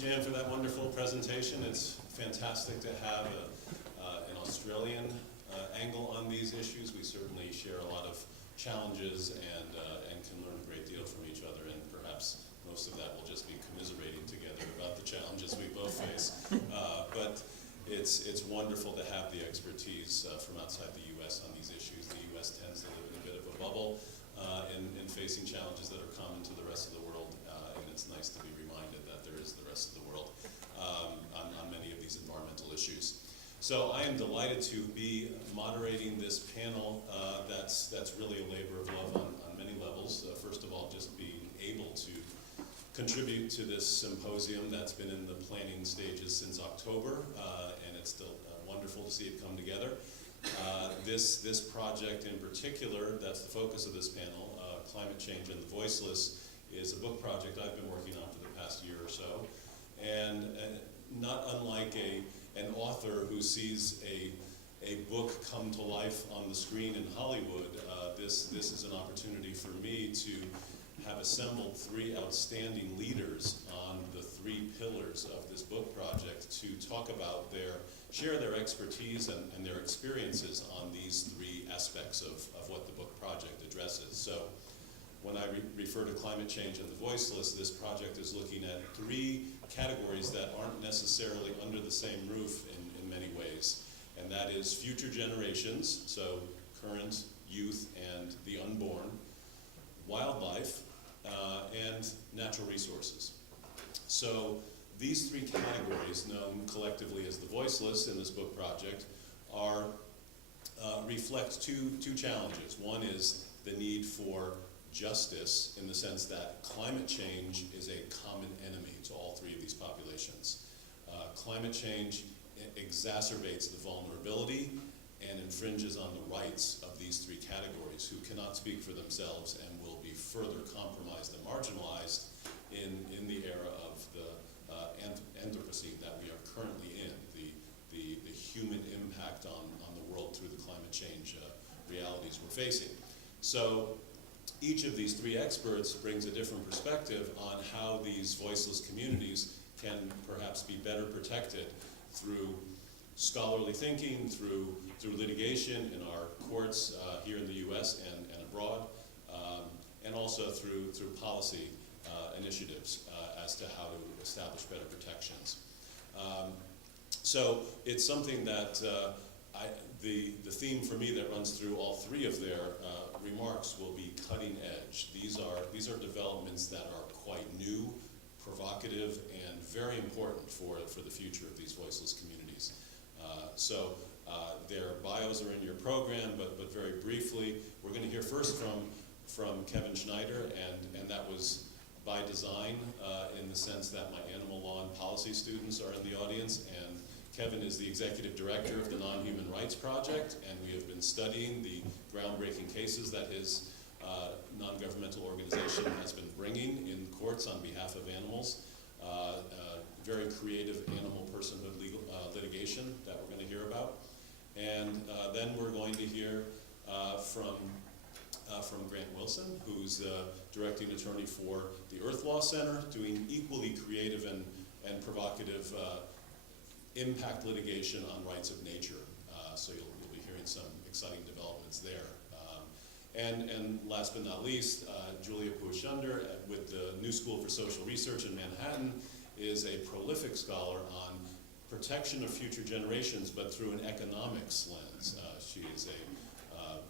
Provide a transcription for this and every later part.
Jan, for that wonderful presentation. It's fantastic to have an Australian angle on these issues. We certainly share a lot of challenges and can learn a great deal from each other, and perhaps most of that will just be commiserating together about the challenges we both face. But it's wonderful to have the expertise from outside the U.S. on these issues. The U.S. tends to live in a bit of a bubble in facing challenges that are common to the rest of the world, and it's nice to be reminded that there is the rest of the world on many of these environmental issues. So I am delighted to be moderating this panel that's really a labor of love on many levels. First of all, just being able to contribute to this symposium that's been in the planning stages since October, and it's still wonderful to see it come together. This project in particular, that's the focus of this panel, Climate Change and the Voiceless, is a book project I've been working on for the past year or so. And not unlike an author who sees a book come to life on the screen in Hollywood, this is an opportunity for me to have assembled three outstanding leaders on the three pillars of this book project to talk about share their expertise and their experiences on these three aspects of what the book project addresses. So when I refer to climate change and the voiceless, this project is looking at three categories that aren't necessarily under the same roof in many ways. And that is future generations, so current youth and the unborn, wildlife, and natural resources. So these three categories, known collectively as the voiceless in this book project, reflect two challenges. One is the need for justice, in the sense that climate change is a common enemy to all three of these populations. Climate change exacerbates the vulnerability and infringes on the rights of these three categories, who cannot speak for themselves and will be further compromised and marginalized in the era of the Anthropocene that we are currently in, the human impact on the world through the climate change realities we're facing. So each of these three experts brings a different perspective on how these voiceless communities can perhaps be better protected through scholarly thinking, through litigation in our courts here in the U.S. and abroad, and also through policy initiatives as to how to establish better protections. So it's something that the theme for me that runs through all three of their remarks will be cutting edge. These are developments that are quite new, provocative, and very important for the future of these voiceless communities. So their bios are in your program, but very briefly, we're going to hear first from Kevin Schneider, and that was by design in the sense that my animal law and policy students are in the audience, and Kevin is the executive director of the Non-Human Rights Project, and we have been studying the groundbreaking cases that his non-governmental organization has been bringing in courts on behalf of animals. Very creative animal personhood litigation that we're going to hear about. And then we're going to hear from Grant Wilson, who's directing attorney for the Earth Law Center, doing equally creative and provocative impact litigation on rights of nature. So you'll be hearing some exciting developments there. And last but not least, Julia Puishunder with the New School for Social Research in Manhattan is a prolific scholar on protection of future generations, but through an economics lens. She is a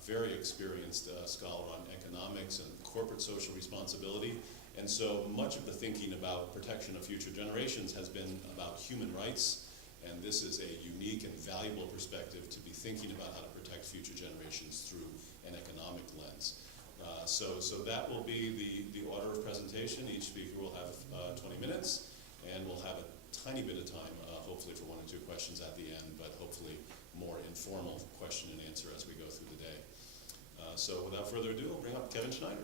very experienced scholar on economics and corporate social responsibility. And so much of the thinking about protection of future generations has been about human rights. And this is a unique and valuable perspective to be thinking about how to protect future generations through an economic lens. So that will be the order of presentation. Each speaker will have 20 minutes, and we'll have a tiny bit of time, hopefully for one or two questions at the end, but hopefully more informal question and answer as we go through the day. So without further ado, I'll bring up Kevin Schneider.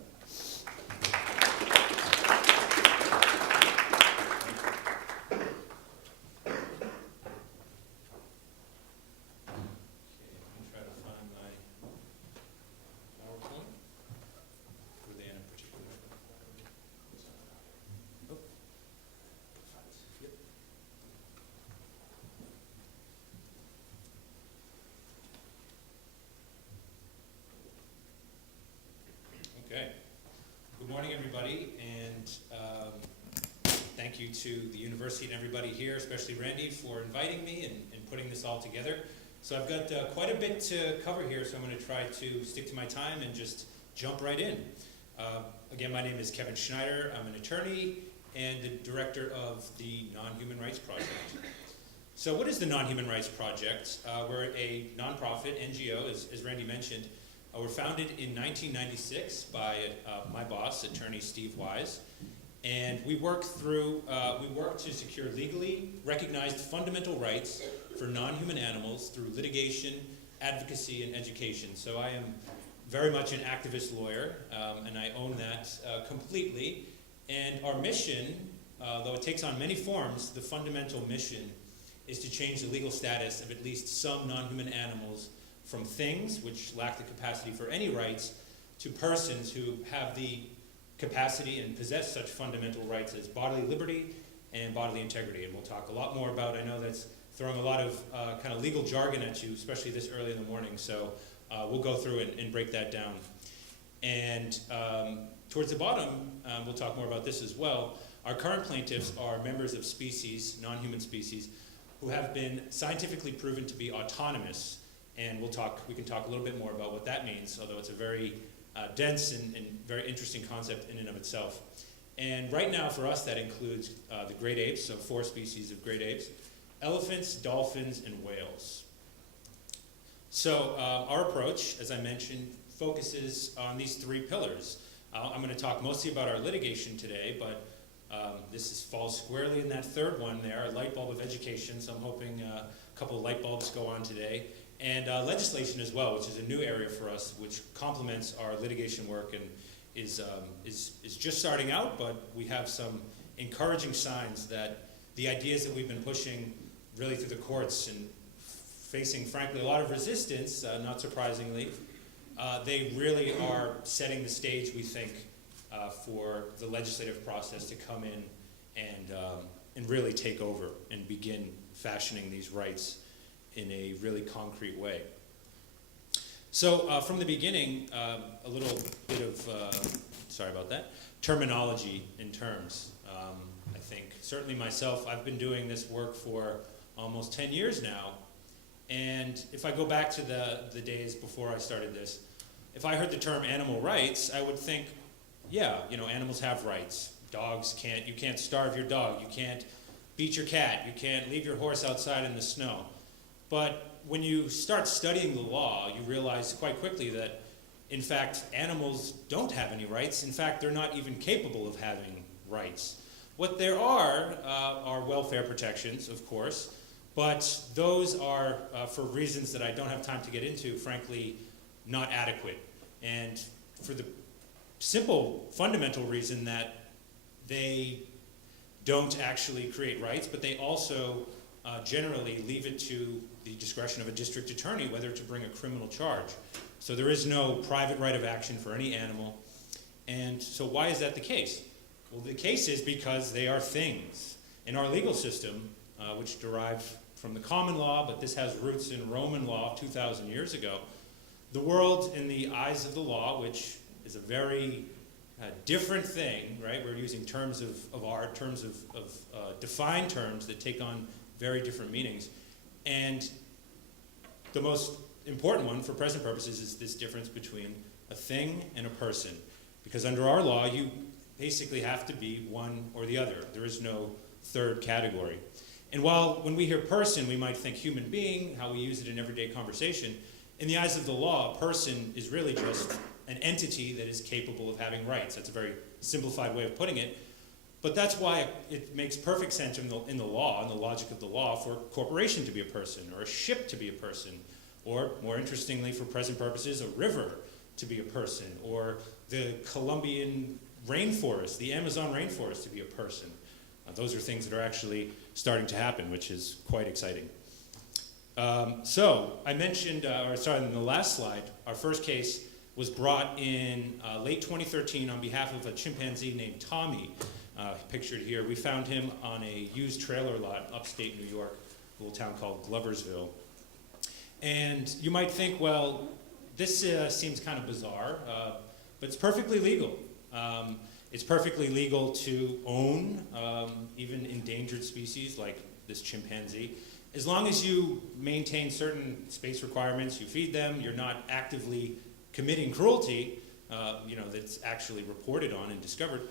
thank you to the university and everybody here, especially Randy, for inviting me and putting this all together. So I've got quite a bit to cover here, so I'm going to try to stick to my time and just jump right in. Again, my name is Kevin Schneider. I'm an attorney and the director of the Non-Human Rights Project. So what is the Non-Human Rights Project? We're a nonprofit NGO, as Randy mentioned. We're founded in 1996 by my boss, attorney Steve Wise. And we work to secure legally recognized fundamental rights for non-human animals through litigation, advocacy, and education. So I am very much an activist lawyer, and I own that completely. And our mission, though it takes on many forms, the fundamental mission is to change the legal status of at least some non-human animals from things, which lack the capacity for any rights, to persons who have the capacity and possess such fundamental rights as bodily liberty and bodily integrity. And we'll talk a lot more about, I know that's throwing a lot of kind of legal jargon at you, especially this early in the morning, so we'll go through it and break that down. And towards the bottom, we'll talk more about this as well. Our current plaintiffs are members of species, non-human species, who have been scientifically proven to be autonomous, and we can talk a little bit more about what that means, although it's a very dense and very interesting concept in and of itself. And right now for us that includes the great apes, so 4 species of great apes, elephants, dolphins, and whales. So our approach, as I mentioned, focuses on these 3 pillars. I'm going to talk mostly about our litigation today, but this falls squarely in that 3rd one there, a light bulb of education, so I'm hoping a couple of light bulbs go on today. And legislation as well, which is a new area for us, which complements our litigation work and is just starting out, but we have some encouraging signs that the ideas that we've been pushing really through the courts and facing, frankly, a lot of resistance, not surprisingly, they really are setting the stage, we think, for the legislative process to come in and really take over and begin fashioning these rights in a really concrete way. So from the beginning, a little bit of, sorry about that, terminology in terms. I think certainly myself, I've been doing this work for almost 10 years now. And if I go back to the days before I started this, if I heard the term animal rights, I would think, yeah, animals have rights. You can't starve your dog, you can't beat your cat, you can't leave your horse outside in the snow. But when you start studying the law, you realize quite quickly that, in fact, animals don't have any rights. In fact, they're not even capable of having rights. What there are welfare protections, of course, but those are, for reasons that I don't have time to get into, frankly, not adequate. And for the simple, fundamental reason that they don't actually create rights, but they also generally leave it to the discretion of a district attorney whether to bring a criminal charge. So there is no private right of action for any animal. And so why is that the case? Well, the case is because they are things. In our legal system, which derived from the common law, but this has roots in Roman law 2,000 years ago, the world in the eyes of the law, which is a very different thing, right? We're using terms of art, terms of defined terms that take on very different meanings. And the most important one for present purposes is this difference between a thing and a person. Because under our law, you basically have to be one or the other. There is no third category. And while when we hear person, we might think human being, how we use it in everyday conversation, in the eyes of the law, a person is really just an entity that is capable of having rights. That's a very simplified way of putting it. But that's why it makes perfect sense in the law, in the logic of the law, for a corporation to be a person, or a ship to be a person, or, more interestingly, for present purposes, a river to be a person, or the Colombian rainforest, the Amazon rainforest to be a person. Those are things that are actually starting to happen, which is quite exciting. So I mentioned, in the last slide, our first case was brought in late 2013 on behalf of a chimpanzee named Tommy, pictured here. We found him on a used trailer lot in upstate New York, a little town called Gloversville. And you might think, well, this seems kind of bizarre, but it's perfectly legal. It's perfectly legal to own even endangered species like this chimpanzee, as long as you maintain certain space requirements, you feed them, you're not actively committing cruelty, that's actually reported on and discovered.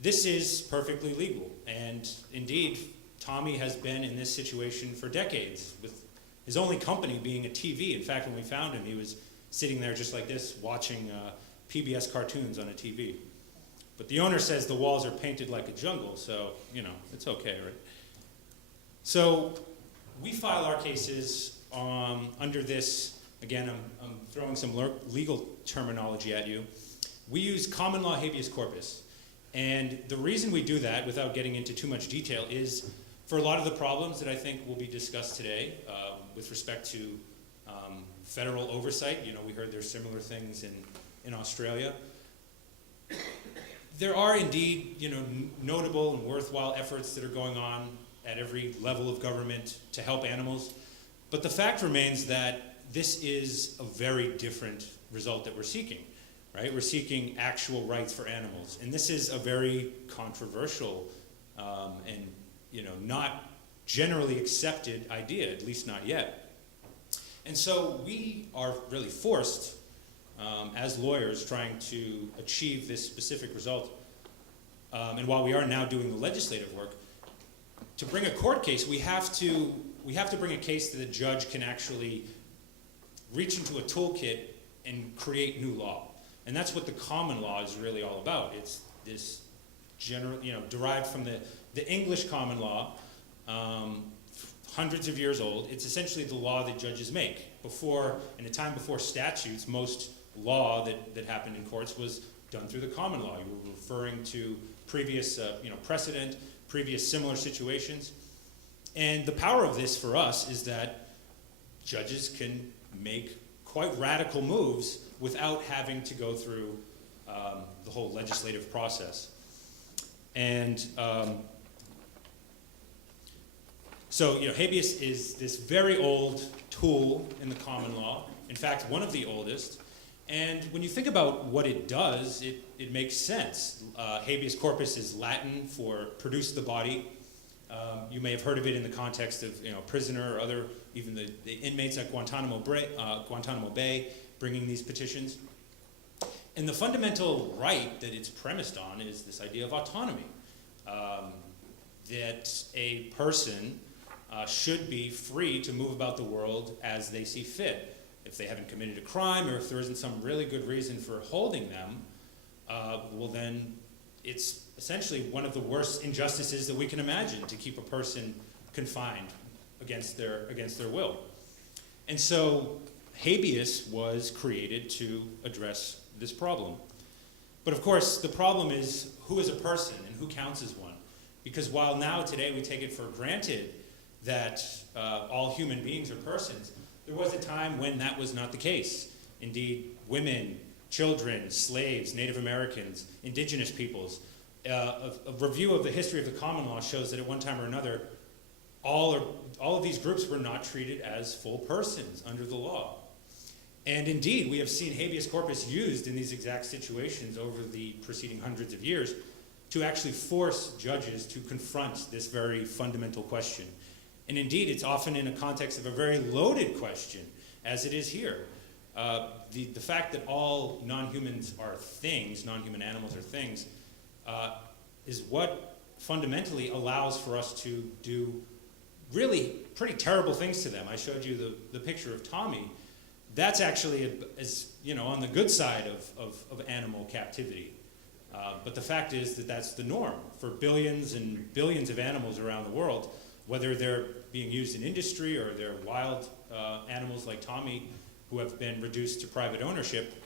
This is perfectly legal. And indeed, Tommy has been in this situation for decades, with his only company being a TV. In fact, when we found him, he was sitting there just like this, watching PBS cartoons on a TV. But the owner says the walls are painted like a jungle, so, it's okay, right? So we file our cases under this, again, I'm throwing some legal terminology at you. We use common law habeas corpus. And the reason we do that, without getting into too much detail, is for a lot of the problems that I think will be discussed today with respect to federal oversight. We heard there's similar things in Australia. There are indeed, notable and worthwhile efforts that are going on at every level of government to help animals. But the fact remains that this is a very different result that we're seeking, right? We're seeking actual rights for animals. And this is a very controversial and, not generally accepted idea, at least not yet. And so we are really forced, as lawyers, trying to achieve this specific result. And while we are now doing the legislative work, to bring a court case, we have to bring a case that a judge can actually reach into a toolkit and create new law. And that's what the common law is really all about. It's this general, derived from the English common law, hundreds of years old. It's essentially the law that judges make. In a time before statutes, most law that happened in courts was done through the common law. You were referring to previous, precedent, previous similar situations. And the power of this for us is that judges can make quite radical moves without having to go through the whole legislative process. And so, habeas is this very old tool in the common law. In fact, one of the oldest. And when you think about what it does, it makes sense. Habeas corpus is Latin for produce the body. You may have heard of it in the context of prisoner or other, even the inmates at Guantanamo Bay bringing these petitions. And the fundamental right that it's premised on is this idea of autonomy, that a person should be free to move about the world as they see fit. If they haven't committed a crime, or if there isn't some really good reason for holding them, well then it's essentially one of the worst injustices that we can imagine, to keep a person confined against their will. And so habeas was created to address this problem. But of course, the problem is, who is a person and who counts as one? Because while now today we take it for granted that all human beings are persons, there was a time when that was not the case. Indeed, women, children, slaves, Native Americans, indigenous peoples. A review of the history of the common law shows that at one time or another, all of these groups were not treated as full persons under the law. And indeed, we have seen habeas corpus used in these exact situations over the preceding hundreds of years to actually force judges to confront this very fundamental question. And indeed, it's often in a context of a very loaded question, as it is here. The fact that all non-humans are things, non-human animals are things, is what fundamentally allows for us to do really pretty terrible things to them. I showed you the picture of Tommy. That's actually on the good side of animal captivity. But the fact is that that's the norm for billions and billions of animals around the world, whether they're being used in industry or they're wild animals like Tommy who have been reduced to private ownership.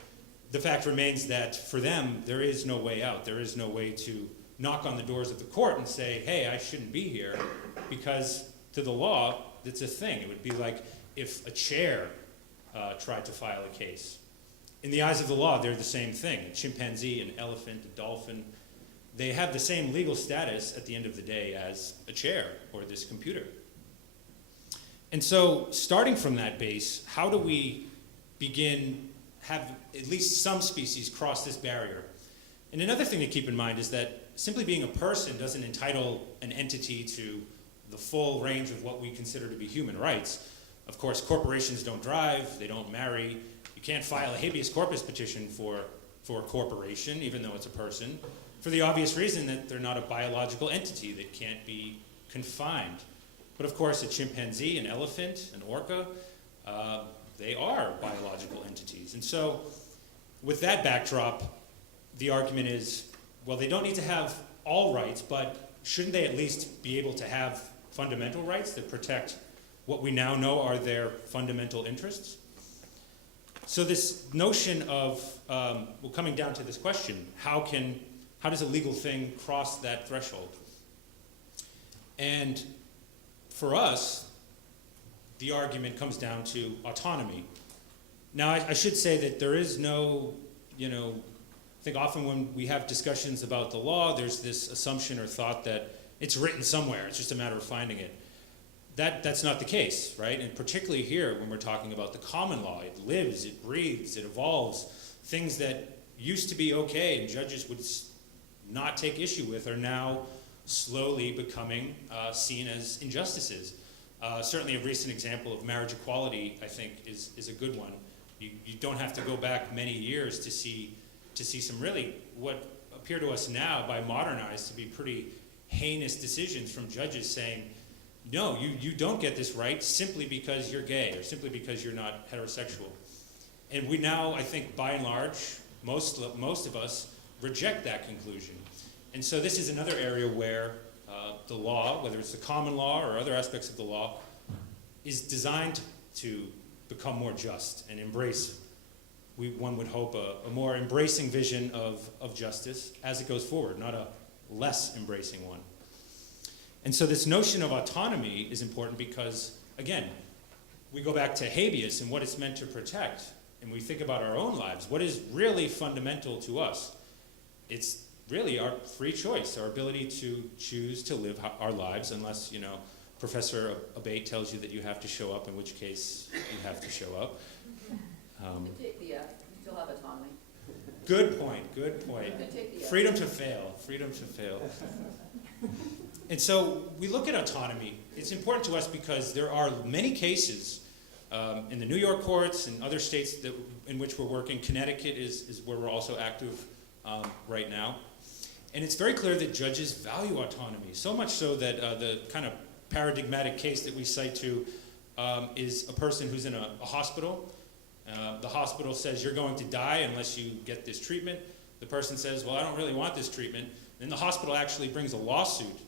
The fact remains that for them, there is no way out. There is no way to knock on the doors of the court and say, hey, I shouldn't be here, because to the law, it's a thing. It would be like if a chair tried to file a case. In the eyes of the law, they're the same thing. A chimpanzee, an elephant, a dolphin, they have the same legal status at the end of the day as a chair or this computer. And so, starting from that base, how do we have at least some species cross this barrier? And another thing to keep in mind is that simply being a person doesn't entitle an entity to the full range of what we consider to be human rights. Of course, corporations don't drive, they don't marry. You can't file a habeas corpus petition for a corporation, even though it's a person, for the obvious reason that they're not a biological entity that can't be confined. But of course, a chimpanzee, an elephant, an orca, they are biological entities. And so, with that backdrop, the argument is, well, they don't need to have all rights, but shouldn't they at least be able to have fundamental rights that protect what we now know are their fundamental interests? So this notion of, well, coming down to this question, how does a legal thing cross that threshold? And for us, the argument comes down to autonomy. Now, I should say that there is no, I think often when we have discussions about the law, there's this assumption or thought that it's written somewhere, it's just a matter of finding it. That's not the case, right? And particularly here, when we're talking about the common law, it lives, it breathes, it evolves. Things that used to be okay and judges would not take issue with are now slowly becoming seen as injustices. Certainly a recent example of marriage equality, I think, is a good one. You don't have to go back many years to see some really, what appear to us now, by modern eyes, to be pretty heinous decisions from judges saying, no, you don't get this right simply because you're gay or simply because you're not heterosexual. And we now, I think, by and large, most of us reject that conclusion. And so this is another area where the law, whether it's the common law or other aspects of the law, is designed to become more just and embrace, one would hope, a more embracing vision of justice as it goes forward, not a less embracing one. And so this notion of autonomy is important because, again, we go back to habeas and what it's meant to protect, and we think about our own lives. What is really fundamental to us? It's really our free choice, our ability to choose to live our lives, unless, Professor Abate tells you that you have to show up, in which case you have to show up. You still have autonomy. Good point. Freedom to fail. And so we look at autonomy. It's important to us because there are many cases in the New York courts and other states in which we're working. Connecticut is where we're also active right now. And it's very clear that judges value autonomy, so much so that the kind of paradigmatic case that we cite to is a person who's in a hospital. The hospital says, you're going to die unless you get this treatment. The person says, well, I don't really want this treatment. Then the hospital actually brings a lawsuit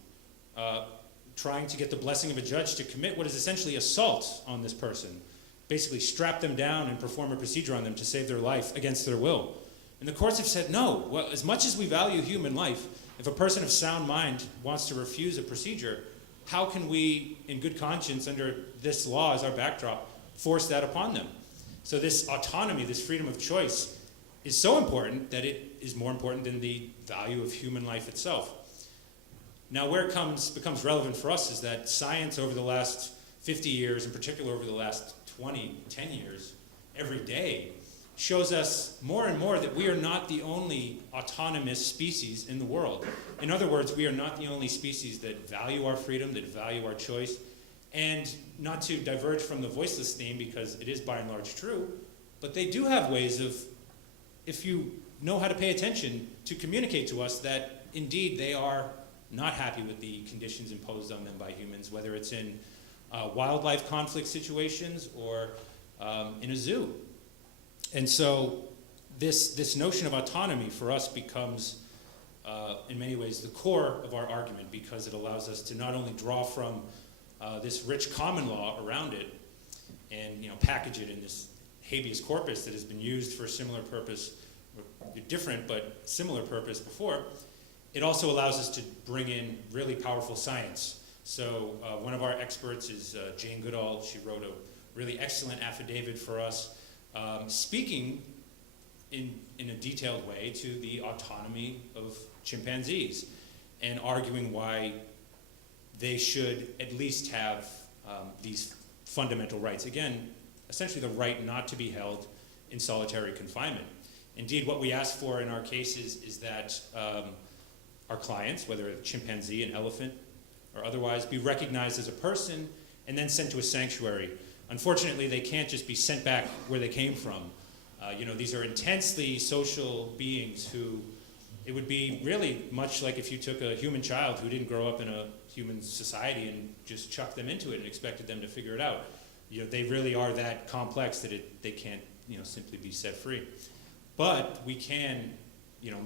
trying to get the blessing of a judge to commit what is essentially assault on this person, basically strap them down and perform a procedure on them to save their life against their will. And the courts have said, no, well, as much as we value human life, if a person of sound mind wants to refuse a procedure, how can we, in good conscience, under this law as our backdrop, force that upon them? So this autonomy, this freedom of choice, is so important that it is more important than the value of human life itself. Now, where it becomes relevant for us is that science over the last 50 years, in particular over the last 10 years, every day, shows us more and more that we are not the only autonomous species in the world. In other words, we are not the only species that value our freedom, that value our choice. And not to diverge from the voiceless theme, because it is by and large true, but they do have ways of, if you know how to pay attention, to communicate to us that indeed they are not happy with the conditions imposed on them by humans, whether it's in wildlife conflict situations or in a zoo. And so this notion of autonomy for us becomes, in many ways, the core of our argument, because it allows us to not only draw from this rich common law around it and package it in this habeas corpus that has been used for a similar purpose, different but similar purpose before. It also allows us to bring in really powerful science. So one of our experts is Jane Goodall. She wrote a really excellent affidavit for us, speaking in a detailed way to the autonomy of chimpanzees and arguing why they should at least have these fundamental rights. Again, essentially the right not to be held in solitary confinement. Indeed, what we ask for in our cases is that our clients, whether a chimpanzee, an elephant, or otherwise, be recognized as a person and then sent to a sanctuary. Unfortunately, they can't just be sent back where they came from. These are intensely social beings who, it would be really much like if you took a human child who didn't grow up in a human society and just chucked them into it and expected them to figure it out. They really are that complex that they can't, simply be set free. But we can,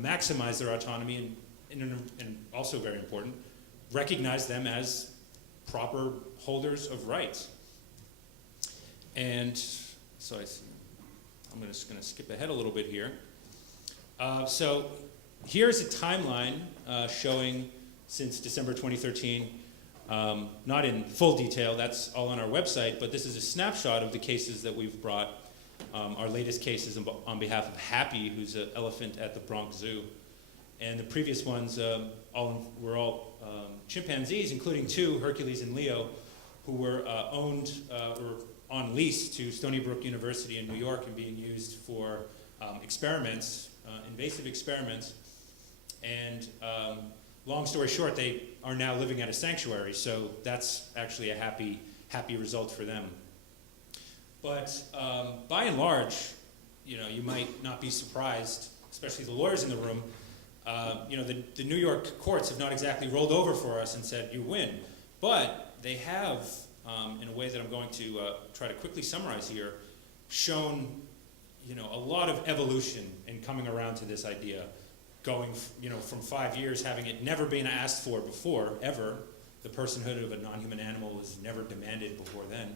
maximize their autonomy and also very important, recognize them as proper holders of rights. And so I'm just going to skip ahead a little bit here. So here's a timeline showing since December 2013, not in full detail, that's all on our website, but this is a snapshot of the cases that we've brought. Our latest cases on behalf of Happy, who's an elephant at the Bronx Zoo. And the previous ones were all chimpanzees, including 2, Hercules and Leo, who were owned or on lease to Stony Brook University in New York and being used for experiments, invasive experiments. And long story short, they are now living at a sanctuary, so that's actually a happy result for them. But by and large, you might not be surprised, especially the lawyers in the room. The New York courts have not exactly rolled over for us and said, you win. But they have, in a way that I'm going to try to quickly summarize here, shown a lot of evolution in coming around to this idea. Going from 5 years, having it never been asked for before, ever. The personhood of a non-human animal was never demanded before then.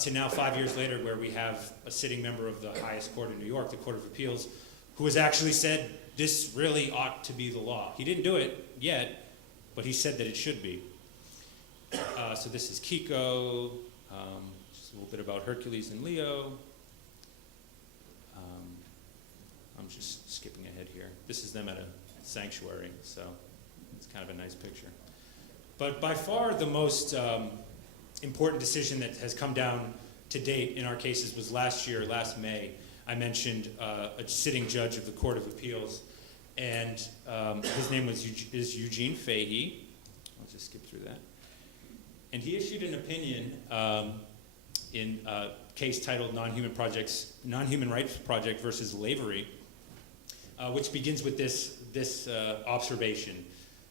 To now 5 years later, where we have a sitting member of the highest court in New York, the Court of Appeals, who has actually said this really ought to be the law. He didn't do it yet, but he said that it should be. So this is Kiko, just a little bit about Hercules and Leo. I'm just skipping ahead here. This is them at a sanctuary, so it's kind of a nice picture. But by far the most important decision that has come down to date in our cases was last May. I mentioned a sitting judge of the Court of Appeals, and his name is Eugene Fahey. I'll just skip through that. And he issued an opinion in a case titled Non-Human Rights Project versus Lavery, which begins with this observation,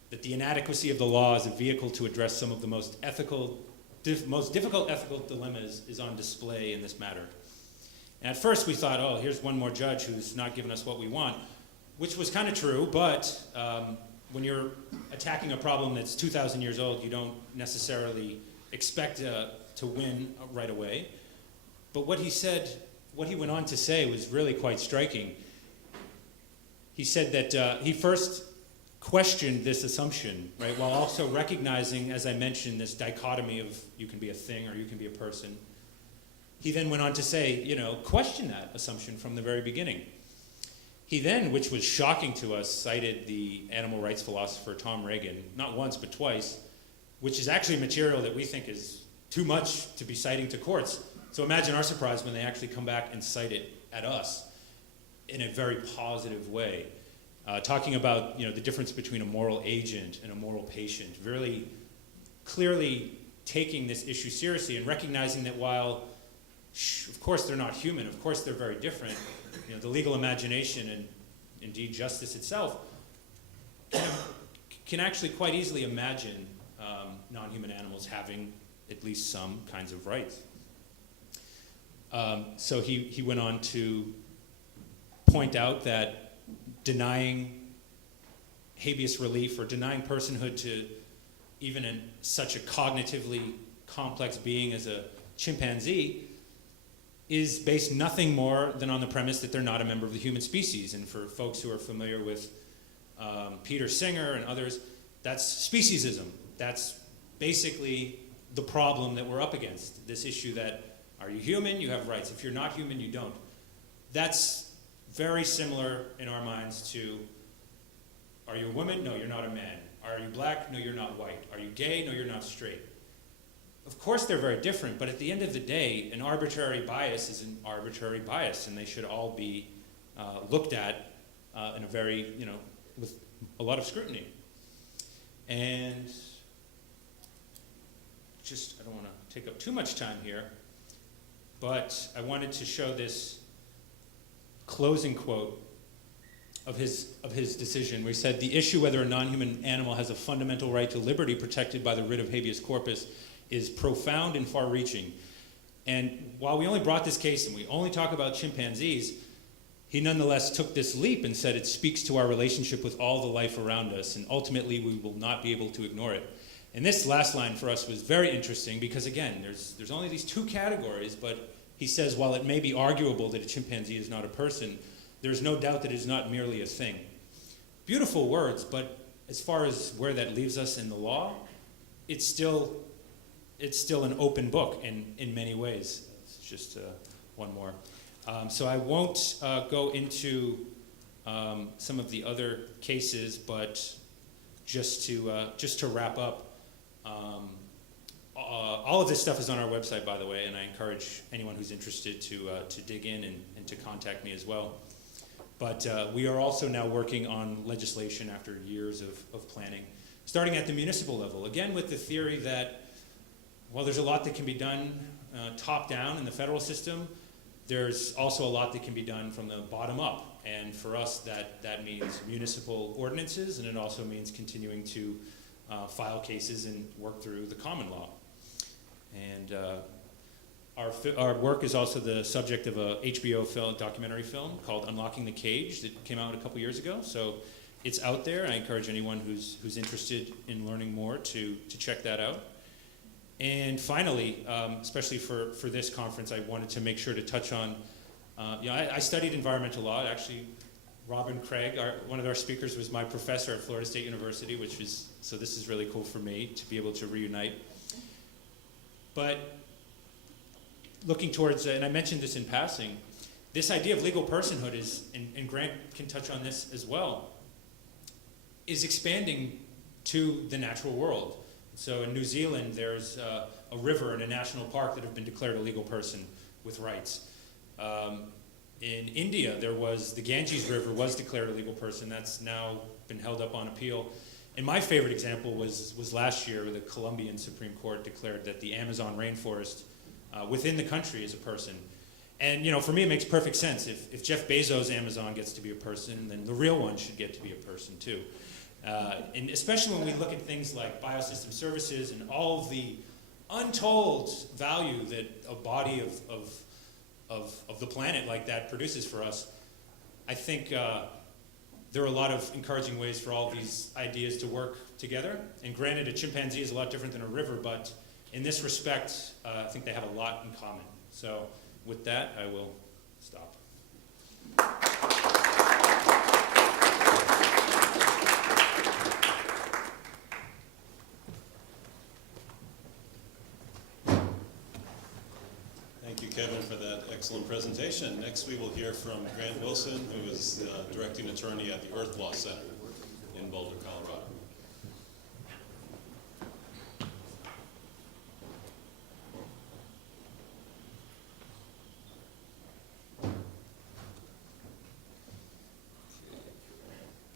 that the inadequacy of the law as a vehicle to address some of the most difficult ethical dilemmas is on display in this matter. And at first we thought, oh, here's one more judge who's not giving us what we want, which was kind of true, but when you're attacking a problem that's 2,000 years old, you don't necessarily expect to win right away. But what he went on to say was really quite striking. He said that he first questioned this assumption, right, while also recognizing, as I mentioned, this dichotomy of you can be a thing or you can be a person. He then went on to say, question that assumption from the very beginning. He then, which was shocking to us, cited the animal rights philosopher Tom Reagan, not once but twice, which is actually material that we think is too much to be citing to courts. So imagine our surprise when they actually come back and cite it at us in a very positive way, talking about the difference between a moral agent and a moral patient, really clearly taking this issue seriously and recognizing that while, of course, they're not human, of course, they're very different, the legal imagination and indeed justice itself can actually quite easily imagine non-human animals having at least some kinds of rights. So he went on to point out that denying habeas relief or denying personhood to even such a cognitively complex being as a chimpanzee is based nothing more than on the premise that they're not a member of the human species. And for folks who are familiar with Peter Singer and others, that's speciesism. That's basically the problem that we're up against, this issue that are you human, you have rights. If you're not human, you don't. That's very similar in our minds to, are you a woman? No, you're not a man. Are you black? No, you're not white. Are you gay? No, you're not straight. Of course they're very different, but at the end of the day, an arbitrary bias is an arbitrary bias, and they should all be looked at in a very, with a lot of scrutiny. And I don't want to take up too much time here, but I wanted to show this closing quote of his decision, where he said, "The issue whether a non-human animal has a fundamental right to liberty protected by the writ of habeas corpus is profound and far-reaching." And while we only brought this case and we only talk about chimpanzees, he nonetheless took this leap and said it speaks to our relationship with all the life around us, and ultimately we will not be able to ignore it. And this last line for us was very interesting because, again, there's only these two categories, but he says, while it may be arguable that a chimpanzee is not a person, there's no doubt that it is not merely a thing. Beautiful words, but as far as where that leaves us in the law, it's still an open book in many ways. It's just one more. So I won't go into some of the other cases, but just to wrap up, all of this stuff is on our website, by the way, and I encourage anyone who's interested to dig in and to contact me as well. But we are also now working on legislation after years of planning, starting at the municipal level, again with the theory that, while there's a lot that can be done top down in the federal system, there's also a lot that can be done from the bottom up. And for us, that means municipal ordinances, and it also means continuing to file cases and work through the common law. And our work is also the subject of a HBO documentary film called Unlocking the Cage that came out a couple years ago. So it's out there. I encourage anyone who's interested in learning more to check that out. And finally, especially for this conference, I wanted to make sure to touch on, I studied environmental law. Actually, Robin Craig, one of our speakers, was my professor at Florida State University, so this is really cool for me to be able to reunite. But looking towards, and I mentioned this in passing, this idea of legal personhood is, and Grant can touch on this as well, is expanding to the natural world. So in New Zealand, there's a river and a national park that have been declared a legal person with rights. In India, the Ganges River was declared a legal person. That's now been held up on appeal. And my favorite example was last year, where the Colombian Supreme Court declared that the Amazon rainforest within the country is a person. And for me, it makes perfect sense. If Jeff Bezos' Amazon gets to be a person, then the real one should get to be a person too. And especially when we look at things like biosystem services and all of the untold value that a body of the planet like that produces for us, I think there are a lot of encouraging ways for all of these ideas to work together. And granted, a chimpanzee is a lot different than a river, but in this respect, I think they have a lot in common. So with that, I will stop. Thank you, Kevin, for that excellent presentation. Next, we will hear from Grant Wilson, who is directing attorney at the Earth Law Center in Boulder, Colorado.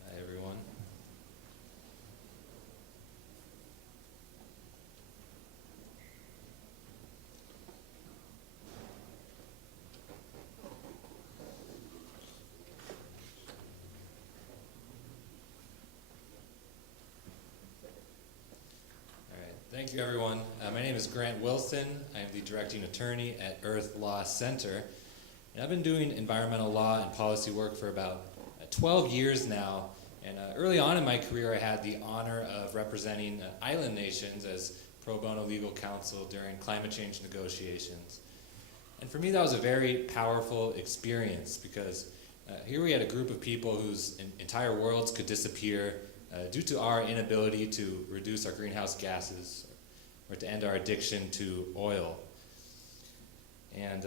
Hi, everyone. Thank you, everyone. My name is Grant Wilson. I am the directing attorney at Earth Law Center. And I've been doing environmental law and policy work for about 12 years now. And early on in my career, I had the honor of representing island nations as pro bono legal counsel during climate change negotiations. And for me, that was a very powerful experience because here we had a group of people whose entire worlds could disappear due to our inability to reduce our greenhouse gases or to end our addiction to oil. And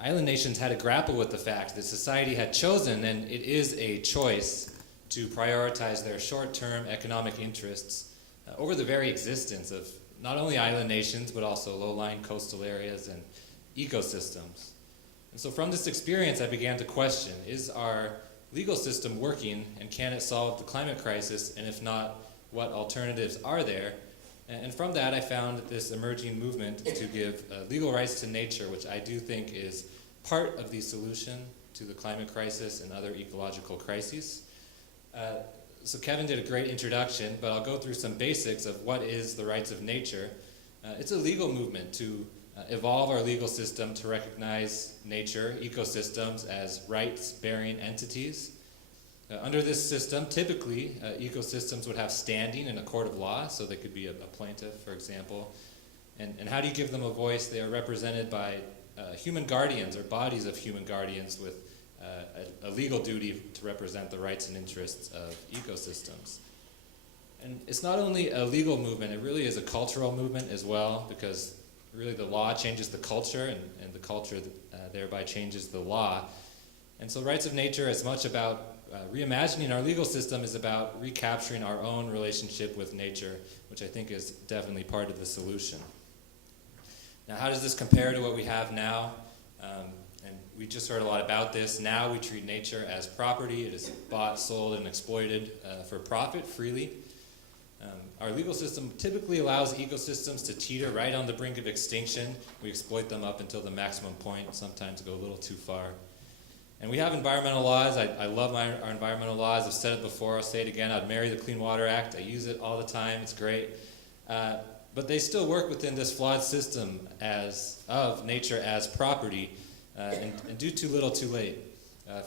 island nations had to grapple with the fact that society had chosen, and it is a choice, to prioritize their short-term economic interests over the very existence of not only island nations, but also low-lying coastal areas and ecosystems. And so from this experience, I began to question, is our legal system working, and can it solve the climate crisis? And if not, what alternatives are there? And from that, I found this emerging movement to give legal rights to nature, which I do think is part of the solution to the climate crisis and other ecological crises. So Kevin did a great introduction, but I'll go through some basics of what is the rights of nature. It's a legal movement to evolve our legal system to recognize nature, ecosystems, as rights-bearing entities. Under this system, typically, ecosystems would have standing in a court of law, so they could be a plaintiff, for example. And how do you give them a voice? They are represented by human guardians or bodies of human guardians with a legal duty to represent the rights and interests of ecosystems. And it's not only a legal movement, it really is a cultural movement as well, because really the law changes the culture, and the culture thereby changes the law. And so rights of nature, as much about reimagining our legal system, is about recapturing our own relationship with nature, which I think is definitely part of the solution. Now, how does this compare to what we have now? And we just heard a lot about this. Now we treat nature as property. It is bought, sold, and exploited for profit freely. Our legal system typically allows ecosystems to teeter right on the brink of extinction. We exploit them up until the maximum point, sometimes go a little too far. And we have environmental laws. I love our environmental laws. I've said it before, I'll say it again. I'd marry the Clean Water Act. I use it all the time. It's great. But they still work within this flawed system of nature as property, and do too little too late.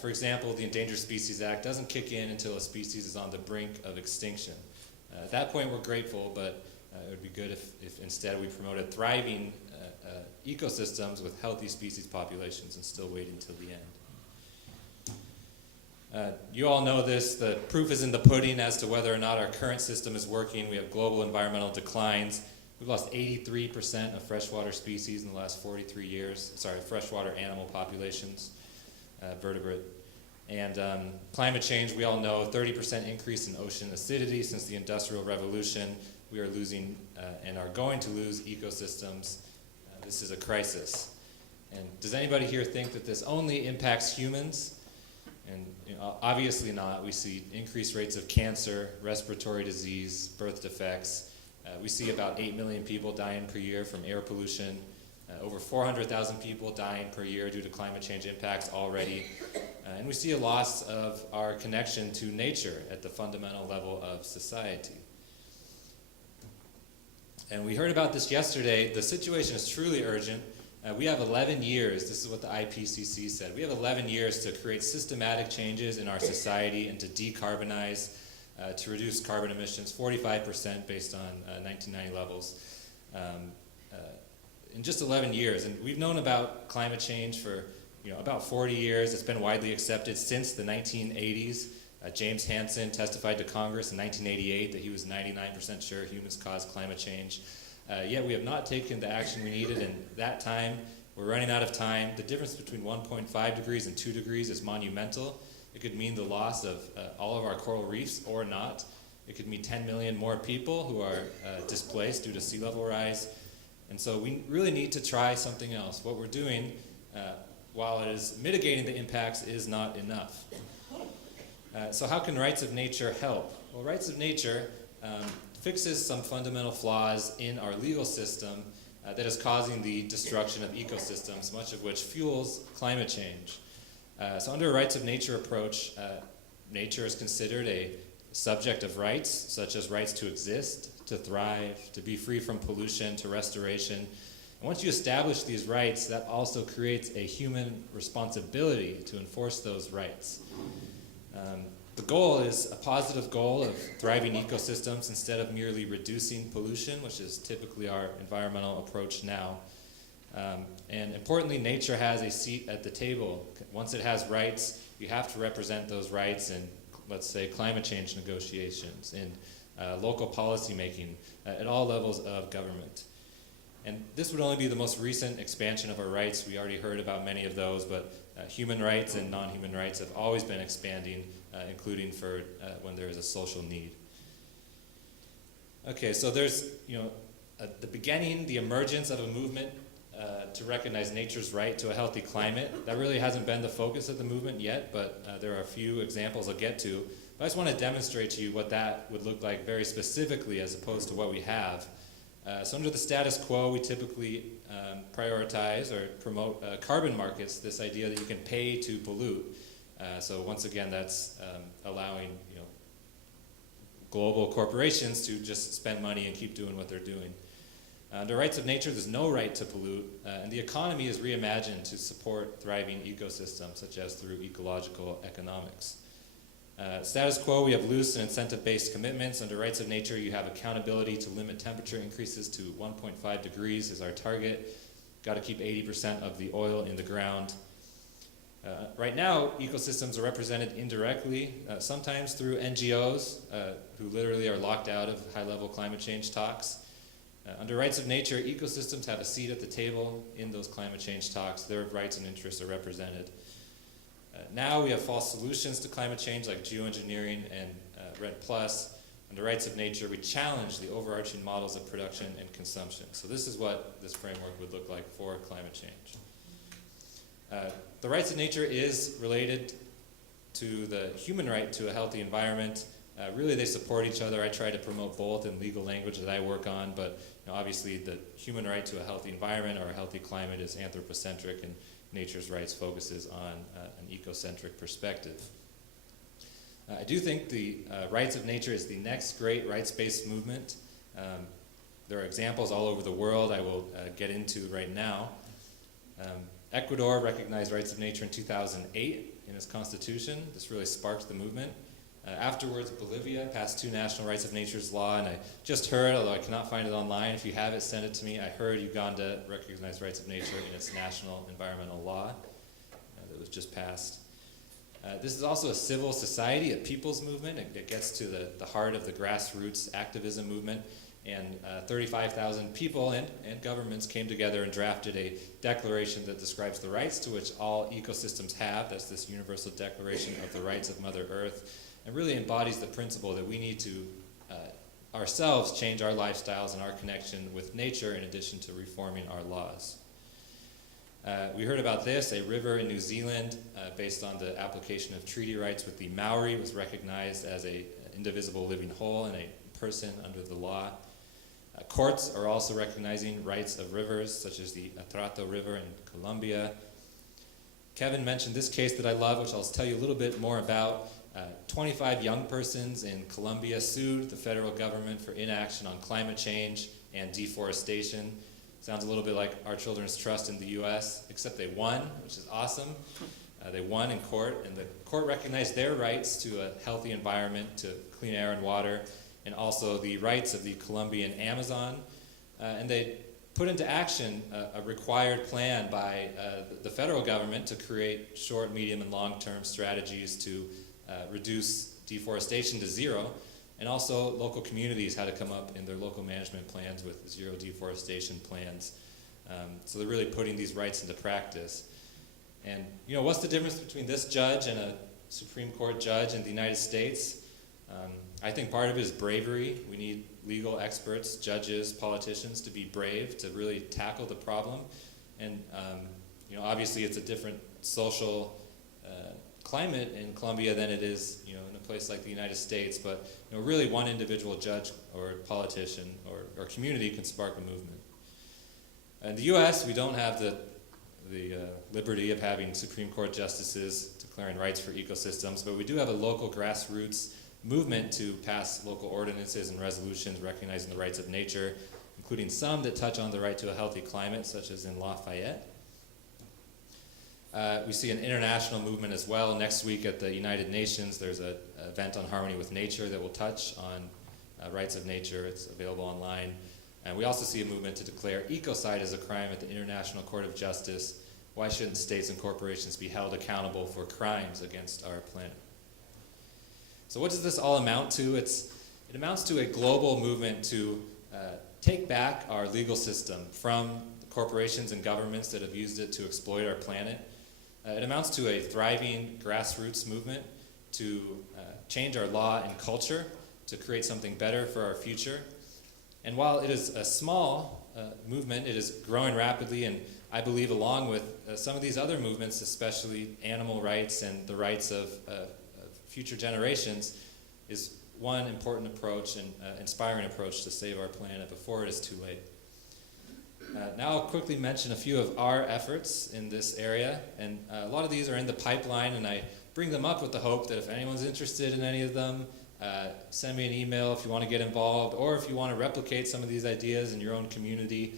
For example, the Endangered Species Act doesn't kick in until a species is on the brink of extinction. At that point, we're grateful, but it would be good if instead we promoted thriving ecosystems with healthy species populations and still wait until the end. You all know this. The proof is in the pudding as to whether or not our current system is working. We have global environmental declines. We've lost 83% of freshwater species in the last 43 years. Sorry, freshwater animal populations, vertebrate. And climate change, we all know, 30% increase in ocean acidity since the Industrial Revolution. We are losing and are going to lose ecosystems. This is a crisis. And does anybody here think that this only impacts humans? And obviously not. We see increased rates of cancer, respiratory disease, birth defects. We see about 8 million people dying per year from air pollution. Over 400,000 people dying per year due to climate change impacts already. And we see a loss of our connection to nature at the fundamental level of society. And we heard about this yesterday. The situation is truly urgent. We have 11 years, this is what the IPCC said, we have 11 years to create systematic changes in our society and to decarbonize, to reduce carbon emissions 45% based on 1990 levels. In just 11 years. And we've known about climate change for about 40 years. It's been widely accepted since the 1980s. James Hansen testified to Congress in 1988 that he was 99% sure humans caused climate change. Yet we have not taken the action we needed in that time. We're running out of time. The difference between 1.5 degrees and 2 degrees is monumental. It could mean the loss of all of our coral reefs or not. It could mean 10 million more people who are displaced due to sea level rise. And so we really need to try something else. What we're doing, while it is mitigating the impacts, is not enough. So how can rights of nature help? Well, rights of nature fixes some fundamental flaws in our legal system that is causing the destruction of ecosystems, much of which fuels climate change. So under a rights of nature approach, nature is considered a subject of rights, such as rights to exist, to thrive, to be free from pollution, to restoration. And once you establish these rights, that also creates a human responsibility to enforce those rights. The goal is a positive goal of thriving ecosystems instead of merely reducing pollution, which is typically our environmental approach now. And importantly, nature has a seat at the table. Once it has rights, you have to represent those rights in, let's say, climate change negotiations, in local policy making, at all levels of government. And this would only be the most recent expansion of our rights. We already heard about many of those, but human rights and non-human rights have always been expanding, including for when there is a social need. Okay, so there's, at the beginning, the emergence of a movement to recognize nature's right to a healthy climate. That really hasn't been the focus of the movement yet, but there are a few examples I'll get to. But I just want to demonstrate to you what that would look like very specifically as opposed to what we have. So under the status quo, we typically prioritize or promote carbon markets, this idea that you can pay to pollute. So once again, that's allowing global corporations to just spend money and keep doing what they're doing. Under rights of nature, there's no right to pollute, and the economy is reimagined to support thriving ecosystems, such as through ecological economics. Status quo, we have loose and incentive-based commitments. Under rights of nature, you have accountability to limit temperature increases to 1.5 degrees is our target. Got to keep 80% of the oil in the ground. Right now, ecosystems are represented indirectly, sometimes through NGOs who literally are locked out of high-level climate change talks. Under rights of nature, ecosystems have a seat at the table in those climate change talks. Their rights and interests are represented. Now we have false solutions to climate change like geoengineering and REDD+. Under rights of nature, we challenge the overarching models of production and consumption. So this is what this framework would look like for climate change. The rights of nature is related to the human right to a healthy environment. Really, they support each other. I try to promote both in legal language that I work on, but obviously the human right to a healthy environment or a healthy climate is anthropocentric, and nature's rights focuses on an ecocentric perspective. I do think the rights of nature is the next great rights-based movement. There are examples all over the world I will get into right now. Ecuador recognized rights of nature in 2008 in its constitution. This really sparked the movement. Afterwards, Bolivia passed 2 national rights of nature's law, and I just heard, although I cannot find it online, if you have it, send it to me. I heard Uganda recognized rights of nature in its national environmental law that was just passed. This is also a civil society, a people's movement. It gets to the heart of the grassroots activism movement, and 35,000 people and governments came together and drafted a declaration that describes the rights to which all ecosystems have. That's this universal declaration of the rights of Mother Earth, and really embodies the principle that we need to ourselves change our lifestyles and our connection with nature in addition to reforming our laws. We heard about this. A river in New Zealand, based on the application of treaty rights with the Maori, was recognized as an indivisible living whole and a person under the law. Courts are also recognizing rights of rivers, such as the Atrato River in Colombia. Kevin mentioned this case that I love, which I'll tell you a little bit more about. 25 young persons in Colombia sued the federal government for inaction on climate change and deforestation. Sounds a little bit like our Children's Trust in the US, except they won, which is awesome. They won in court, and the court recognized their rights to a healthy environment, to clean air and water, and also the rights of the Colombian Amazon. And they put into action a required plan by the federal government to create short, medium, and long-term strategies to reduce deforestation to zero, and also local communities had to come up in their local management plans with zero deforestation plans. So they're really putting these rights into practice. And what's the difference between this judge and a Supreme Court judge in the United States? I think part of it is bravery. We need legal experts, judges, politicians to be brave, to really tackle the problem. And obviously it's a different social climate in Colombia than it is in a place like the United States, but really one individual judge or politician or community can spark a movement. In the US, we don't have the liberty of having Supreme Court justices declaring rights for ecosystems, but we do have a local grassroots movement to pass local ordinances and resolutions recognizing the rights of nature, including some that touch on the right to a healthy climate, such as in Lafayette. We see an international movement as well. Next week at the United Nations, there's an event on harmony with nature that will touch on rights of nature. It's available online. And we also see a movement to declare ecocide as a crime at the International Court of Justice. Why shouldn't states and corporations be held accountable for crimes against our planet? So what does this all amount to? It amounts to a global movement to take back our legal system from the corporations and governments that have used it to exploit our planet. It amounts to a thriving grassroots movement to change our law and culture, to create something better for our future. And while it is a small movement, it is growing rapidly, and I believe along with some of these other movements, especially animal rights and the rights of future generations, is one important approach and inspiring approach to save our planet before it is too late. Now I'll quickly mention a few of our efforts in this area, and a lot of these are in the pipeline, and I bring them up with the hope that if anyone's interested in any of them, send me an email if you want to get involved, or if you want to replicate some of these ideas in your own community.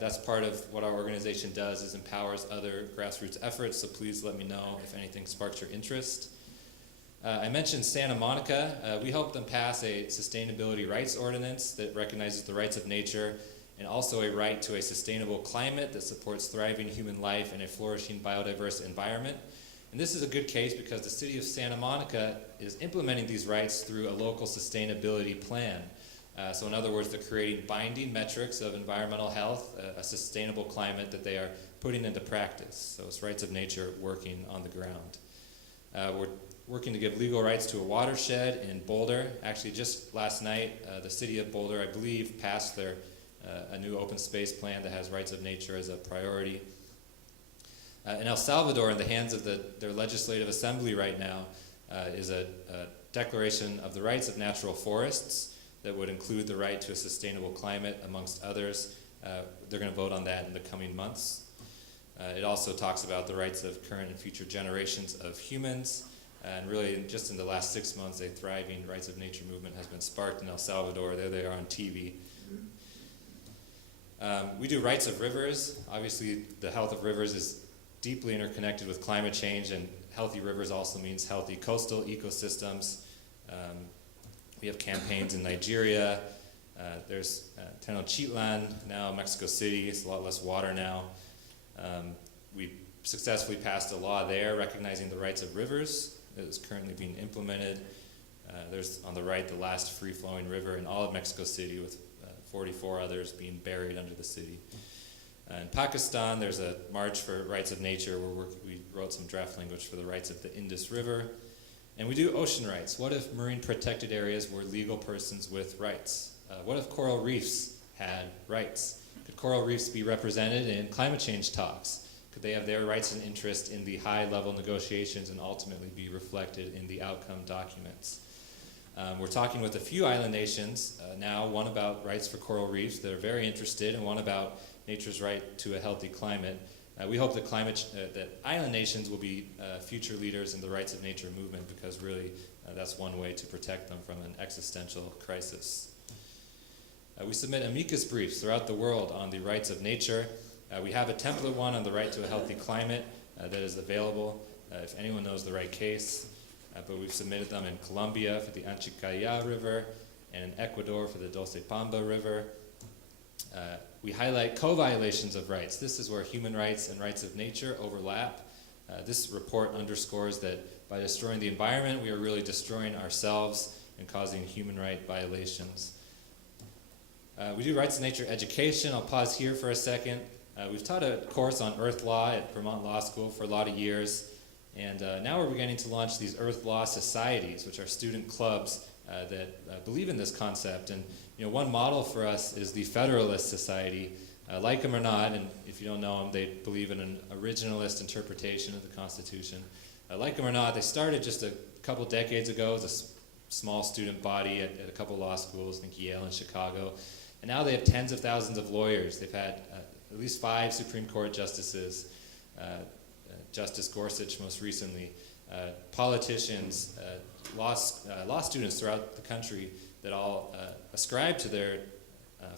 That's part of what our organization does, is empowers other grassroots efforts, so please let me know if anything sparks your interest. I mentioned Santa Monica. We helped them pass a sustainability rights ordinance that recognizes the rights of nature and also a right to a sustainable climate that supports thriving human life and a flourishing biodiverse environment. And this is a good case because the city of Santa Monica is implementing these rights through a local sustainability plan. So in other words, they're creating binding metrics of environmental health, a sustainable climate that they are putting into practice. So it's rights of nature working on the ground. We're working to give legal rights to a watershed in Boulder. Actually, just last night, the city of Boulder, I believe, passed their a new open space plan that has rights of nature as a priority. In El Salvador, in the hands of their legislative assembly right now, is a declaration of the rights of natural forests that would include the right to a sustainable climate, amongst others. They're going to vote on that in the coming months. It also talks about the rights of current and future generations of humans. And really, just in the last 6 months, a thriving rights of nature movement has been sparked in El Salvador. There they are on TV. We do rights of rivers. Obviously, the health of rivers is deeply interconnected with climate change, and healthy rivers also means healthy coastal ecosystems. We have campaigns in Nigeria. There's Tenochtitlan, now Mexico City. It's a lot less water now. We successfully passed a law there recognizing the rights of rivers. It is currently being implemented. There's on the right the last free-flowing river in all of Mexico City, with 44 others being buried under the city. In Pakistan, there's a march for rights of nature where we wrote some draft language for the rights of the Indus River. And we do ocean rights. What if marine protected areas were legal persons with rights? What if coral reefs had rights? Could coral reefs be represented in climate change talks? Could they have their rights and interest in the high-level negotiations and ultimately be reflected in the outcome documents? We're talking with a few island nations now, one about rights for coral reefs that are very interested, and one about nature's right to a healthy climate. We hope that that island nations will be future leaders in the rights of nature movement, because really that's one way to protect them from an existential crisis. We submit amicus briefs throughout the world on the rights of nature. We have a template one on the right to a healthy climate that is available if anyone knows the right case. But we've submitted them in Colombia for the Anchicaya River and in Ecuador for the Dulce Pamba River. We highlight co-violations of rights. This is where human rights and rights of nature overlap. This report underscores that by destroying the environment, we are really destroying ourselves and causing human right violations. We do rights of nature education. I'll pause here for a second. We've taught a course on Earth Law at Vermont Law School for a lot of years. And now we're beginning to launch these Earth Law Societies, which are student clubs that believe in this concept. And one model for us is the Federalist Society. Like them or not, and if you don't know them, they believe in an originalist interpretation of the Constitution. Like them or not, they started just a couple decades ago as a small student body at a couple law schools, I think Yale and Chicago. And now they have tens of thousands of lawyers. They've had at least 5 Supreme Court justices, Justice Gorsuch most recently, politicians, law students throughout the country that all ascribe to their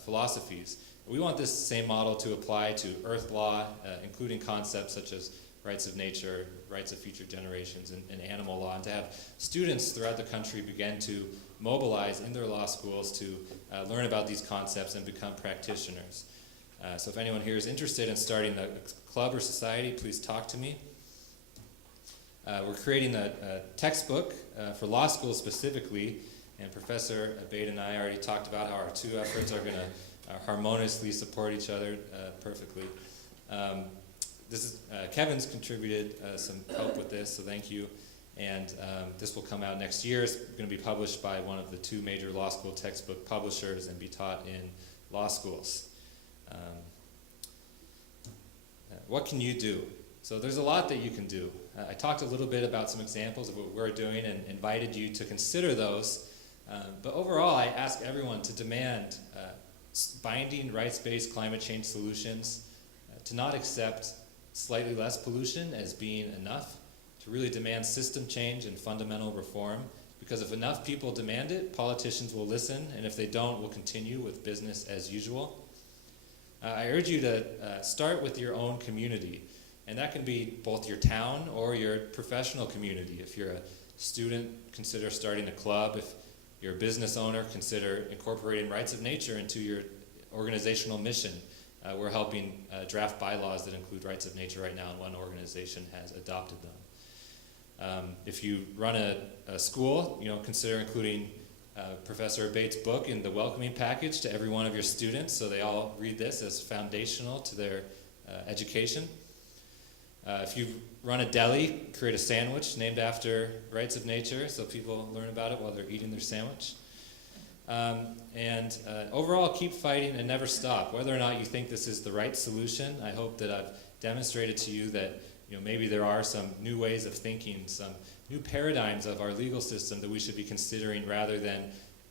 philosophies. We want this same model to apply to Earth law, including concepts such as rights of nature, rights of future generations, and animal law, and to have students throughout the country begin to mobilize in their law schools to learn about these concepts and become practitioners. So if anyone here is interested in starting a club or society, please talk to me. We're creating a textbook for law school specifically, and Professor Abate and I already talked about how our two efforts are going to harmoniously support each other perfectly. Kevin's contributed some help with this, so thank you. And this will come out next year. It's going to be published by one of the 2 major law school textbook publishers and be taught in law schools. What can you do? So there's a lot that you can do. I talked a little bit about some examples of what we're doing and invited you to consider those. But overall, I ask everyone to demand binding rights-based climate change solutions, to not accept slightly less pollution as being enough, to really demand system change and fundamental reform, because if enough people demand it, politicians will listen, and if they don't, we'll continue with business as usual. I urge you to start with your own community, and that can be both your town or your professional community. If you're a student, consider starting a club. If you're a business owner, consider incorporating rights of nature into your organizational mission. We're helping draft bylaws that include rights of nature right now, and one organization has adopted them. If you run a school, consider including Professor Bates' book in the welcoming package to every one of your students, so they all read this as foundational to their education. If you run a deli, create a sandwich named after rights of nature so people learn about it while they're eating their sandwich. And overall, keep fighting and never stop. Whether or not you think this is the right solution, I hope that I've demonstrated to you that maybe there are some new ways of thinking, some new paradigms of our legal system that we should be considering rather than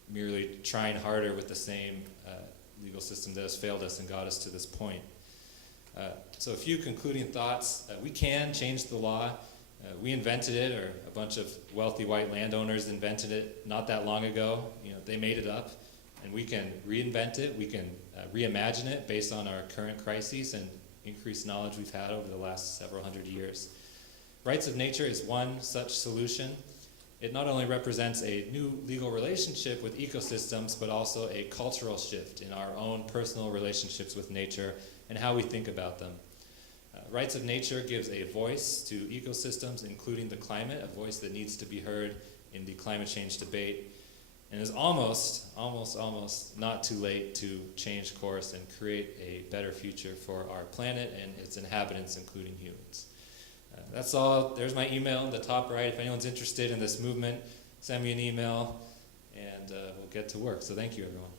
merely trying harder with the same legal system that has failed us and got us to this point. So a few concluding thoughts. We can change the law. We invented it, or a bunch of wealthy white landowners invented it not that long ago. They made it up, and we can reinvent it. We can reimagine it based on our current crises and increased knowledge we've had over the last several hundred years. Rights of nature is one such solution. It not only represents a new legal relationship with ecosystems, but also a cultural shift in our own personal relationships with nature and how we think about them. Rights of nature gives a voice to ecosystems, including the climate, a voice that needs to be heard in the climate change debate, and is almost not too late to change course and create a better future for our planet and its inhabitants, including humans. That's all. There's my email in the top right. If anyone's interested in this movement, send me an email, and we'll get to work. So thank you, everyone.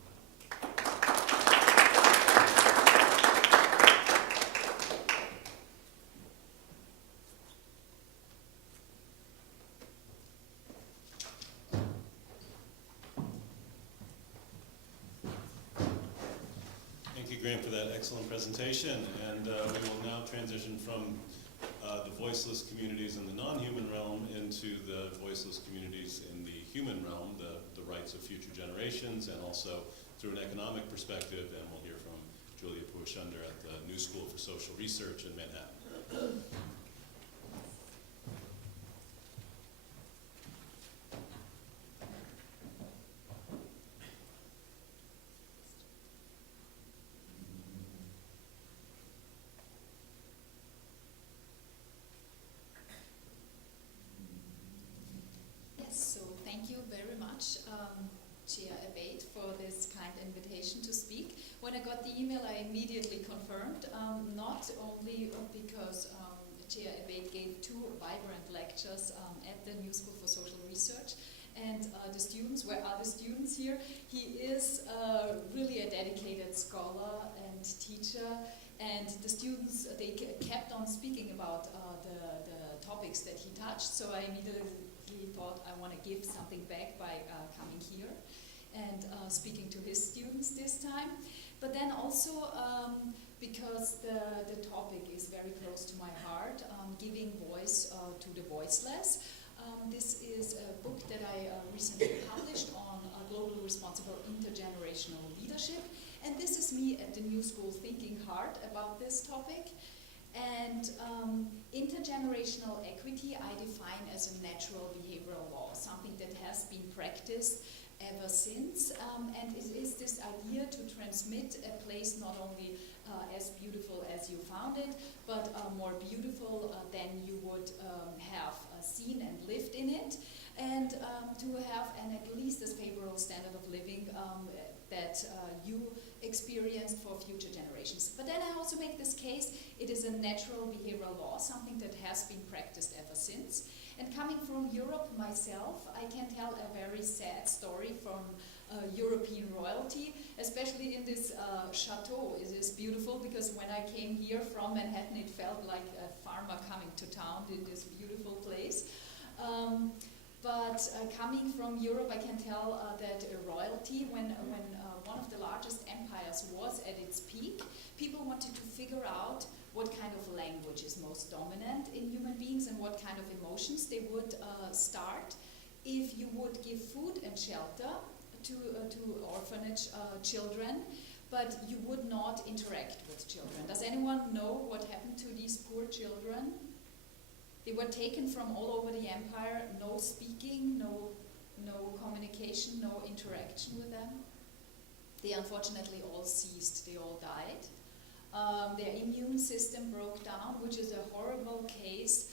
Thank you, Grant, for that excellent presentation. And we will now transition from the voiceless communities in the non-human realm into the voiceless communities in the human realm, the rights of future generations, and also through an economic perspective. And we'll hear from Julia Puashunder at the New School for Social Research in Manhattan. When I got the email, I immediately confirmed, not only because Chair Abate gave 2 vibrant lectures at the New School for Social Research, and the students, where are the students here? He is really a dedicated scholar and teacher, and the students, they kept on speaking about the topics that he touched, so I immediately thought I want to give something back by coming here and speaking to his students this time. But then also because the topic is very close to my heart, giving voice to the voiceless. This is a book that I recently published on global responsible intergenerational leadership. And this is me at the New School thinking hard about this topic. And intergenerational equity I define as a natural behavioral law, something that has been practiced ever since, and it is this idea to transmit a place not only as beautiful as you found it, but more beautiful than you would have seen and lived in it, and to have at least this favorable standard of living that you experienced for future generations. But then I also make this case, it is a natural behavioral law, something that has been practiced ever since. And coming from Europe myself, I can tell a very sad story from European royalty, especially in this chateau. It is beautiful because when I came here from Manhattan, it felt like a farmer coming to town in this beautiful place. But coming from Europe, I can tell that royalty, when one of the largest empires was at its peak, people wanted to figure out what kind of language is most dominant in human beings and what kind of emotions they would start if you would give food and shelter to orphanage children, but you would not interact with children. Does anyone know what happened to these poor children? They were taken from all over the empire, no speaking, no communication, no interaction with them. They unfortunately all ceased, they all died. Their immune system broke down, which is a horrible case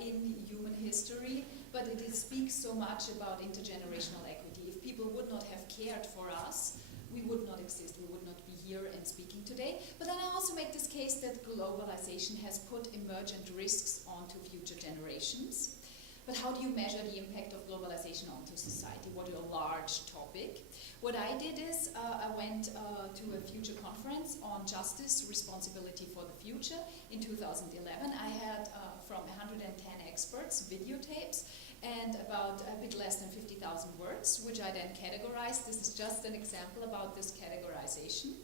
in human history, but it speaks so much about intergenerational equity. If people would not have cared for us, we would not exist, we would not be here and speaking today. But then I also make this case that globalization has put emergent risks onto future generations. But how do you measure the impact of globalization onto society? What a large topic. What I did is I went to a future conference on justice, responsibility for the future in 2011. I had from 110 experts videotapes and about a bit less than 50,000 words, which I then categorized. This is just an example about this categorization.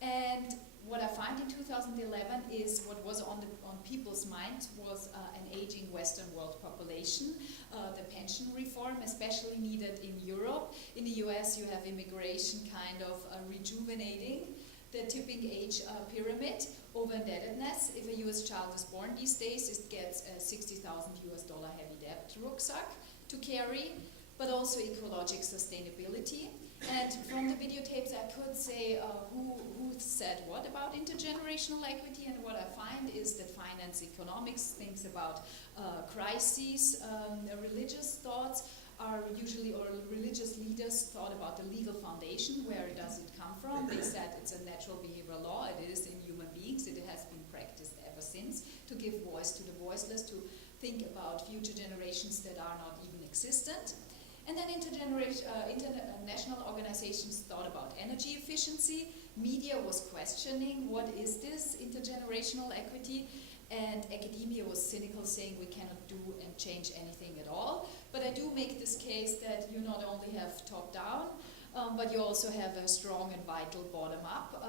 And what I find in 2011 is what was on people's mind was an aging Western world population, the pension reform, especially needed in Europe. In the US, you have immigration kind of rejuvenating the tipping age pyramid, over-indebtedness. If a US child is born these days, it gets a $60,000 heavy debt rucksack to carry, but also ecologic sustainability. And from the videotapes, I could say who said what about intergenerational equity, and what I find is that finance economics thinks about crises, religious thoughts are usually, or religious leaders thought about the legal foundation, where does it come from? They said it's a natural behavioral law, it is in human beings, it has been practiced ever since, to give voice to the voiceless, to think about future generations that are not even existent. And then international organizations thought about energy efficiency. Media was questioning, what is this intergenerational equity? And academia was cynical, saying we cannot do and change anything at all. But I do make this case that you not only have top-down, but you also have a strong and vital bottom-up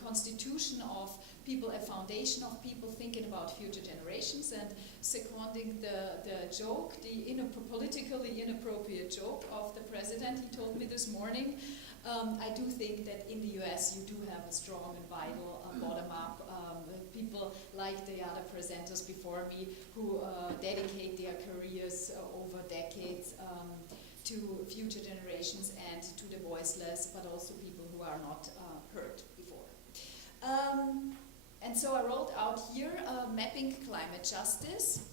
constitution of people, a foundation of people thinking about future generations, and seconding the joke, the politically inappropriate joke of the president. He told me this morning, I do think that in the US you do have a strong and vital bottom-up, people like the other presenters before me who dedicate their careers over decades to future generations and to the voiceless, but also people who are not heard before. And so I wrote out here Mapping Climate Justice,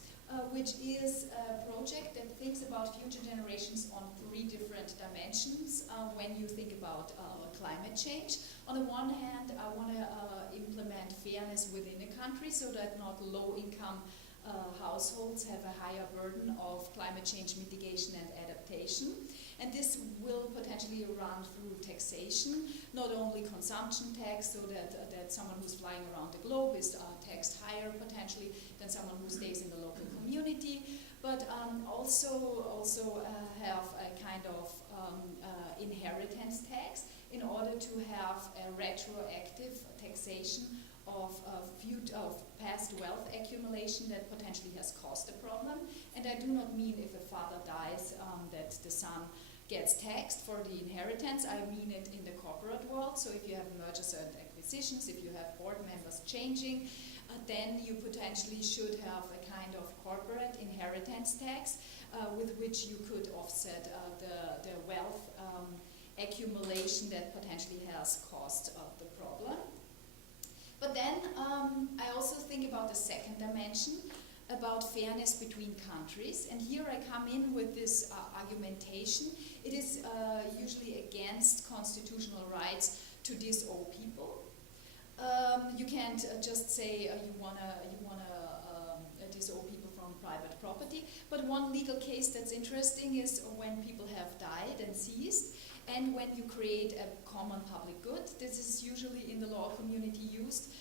which is a project that thinks about future generations on 3 different dimensions when you think about climate change. On the one hand, I want to implement fairness within a country so that not low-income households have a higher burden of climate change mitigation and adaptation. And this will potentially run through taxation, not only consumption tax, so that someone who's flying around the globe is taxed higher potentially than someone who stays in the local community, but also have a kind of inheritance tax in order to have a retroactive taxation of past wealth accumulation that potentially has caused a problem. And I do not mean if a father dies that the son gets taxed for the inheritance. I mean it in the corporate world. So if you have mergers and acquisitions, if you have board members changing, then you potentially should have a kind of corporate inheritance tax with which you could offset the wealth accumulation that potentially has caused the problem. But then I also think about the second dimension, about fairness between countries. And here I come in with this argumentation. It is usually against constitutional rights to disown people. You can't just say you wanna disown people from from private property. But one legal case that's interesting is when people have died and deceased, and when you create a common public good. This is usually in the law community used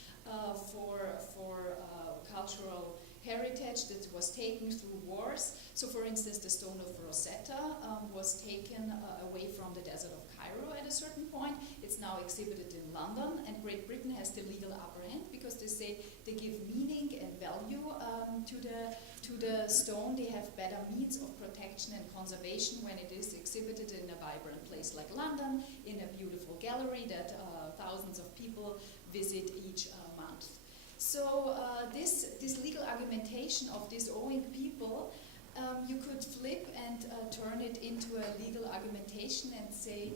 for cultural heritage that was taken through wars. So for instance, the stone of Rosetta was taken away from the desert of Cairo at a certain point. It's now exhibited in London, and Great Britain has the legal upper hand because they say they give meaning and value to the stone. They have better means of protection and conservation when it is exhibited in a vibrant place like London, in a beautiful gallery that thousands of people visit each month. So this legal argumentation of disowning people, you could flip and turn it into a legal argumentation and say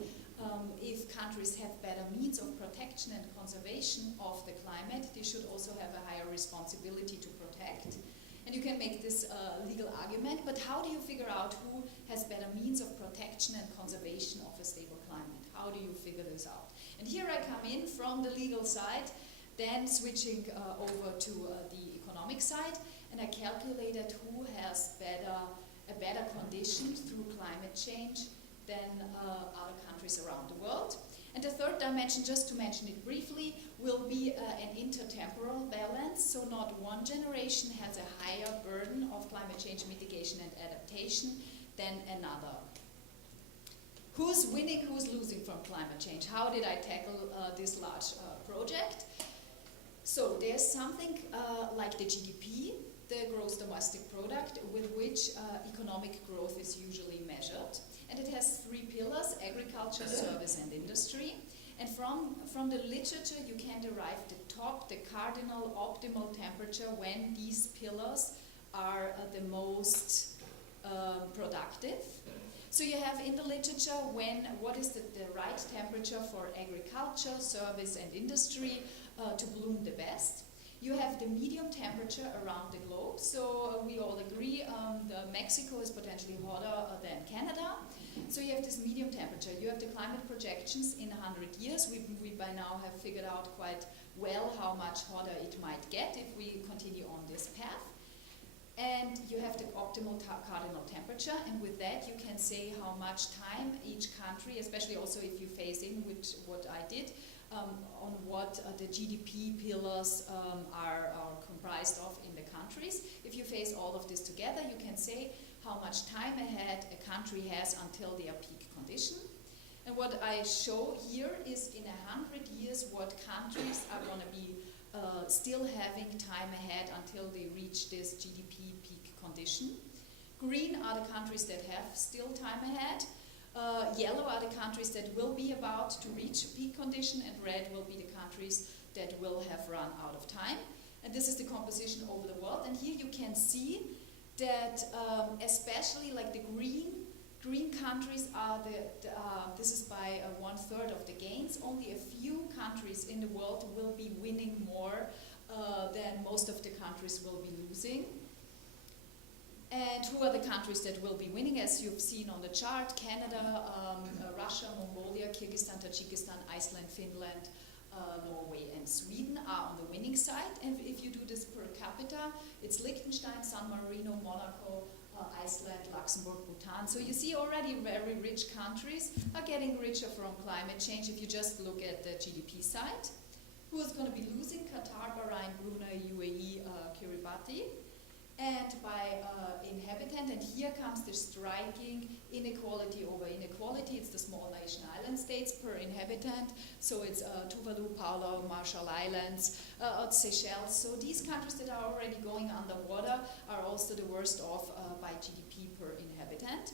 if countries have better means of protection and conservation of the climate, they should also have a higher responsibility to protect. And you can make this legal argument, but how do you figure out who has better means of protection and conservation of a stable climate? How do you figure this out? And here I come in from the legal side, then switching over to the economic side, and I calculated who has a better condition through climate change than other countries around the world. And the third dimension, just to mention it briefly, will be an intertemporal balance. So not one generation has a higher burden of climate change mitigation and adaptation than another. Who's winning, who's losing from climate change? How did I tackle this large project? So there's something like the GDP, the gross domestic product, with which economic growth is usually measured. And it has three pillars: agriculture, service, and industry. And from the literature, you can derive the cardinal optimal temperature when these pillars are the most productive. So you have in the literature what is the right temperature for agriculture, service, and industry to bloom the best. You have the medium temperature around the globe. So we all agree Mexico is potentially hotter than Canada. So you have this medium temperature. You have the climate projections in 100 years. We by now have figured out quite well how much hotter it might get if we continue on this path. And you have the optimal cardinal temperature, and with that you can say how much time each country, especially also if you phase in, which what I did, on what the GDP pillars are comprised of in the countries. If you phase all of this together, you can say how much time ahead a country has until their peak condition. And what I show here is in 100 years what countries are going to be still having time ahead until they reach this GDP peak condition. Green are the countries that have still time ahead. Yellow are the countries that will be about to reach peak condition, and red will be the countries that will have run out of time. And this is the composition over the world. And here you can see that especially like the green countries are this is by 1/3 of the gains. Only a few countries in the world will be winning more than most of the countries will be losing. And who are the countries that will be winning? As you've seen on the chart, Canada, Russia, Mongolia, Kyrgyzstan, Tajikistan, Iceland, Finland, Norway, and Sweden are on the winning side. And if you do this per capita, it's Liechtenstein, San Marino, Monaco, Iceland, Luxembourg, Bhutan. So you see already very rich countries are getting richer from climate change if you just look at the GDP side. Who is going to be losing? Qatar, Bahrain, Brunei, UAE, Kiribati. And by inhabitant, and here comes the striking inequality over inequality. It's the small nation island states per inhabitant. So it's Tuvalu, Palau, Marshall Islands, Seychelles. So these countries that are already going underwater are also the worst off by GDP per inhabitant.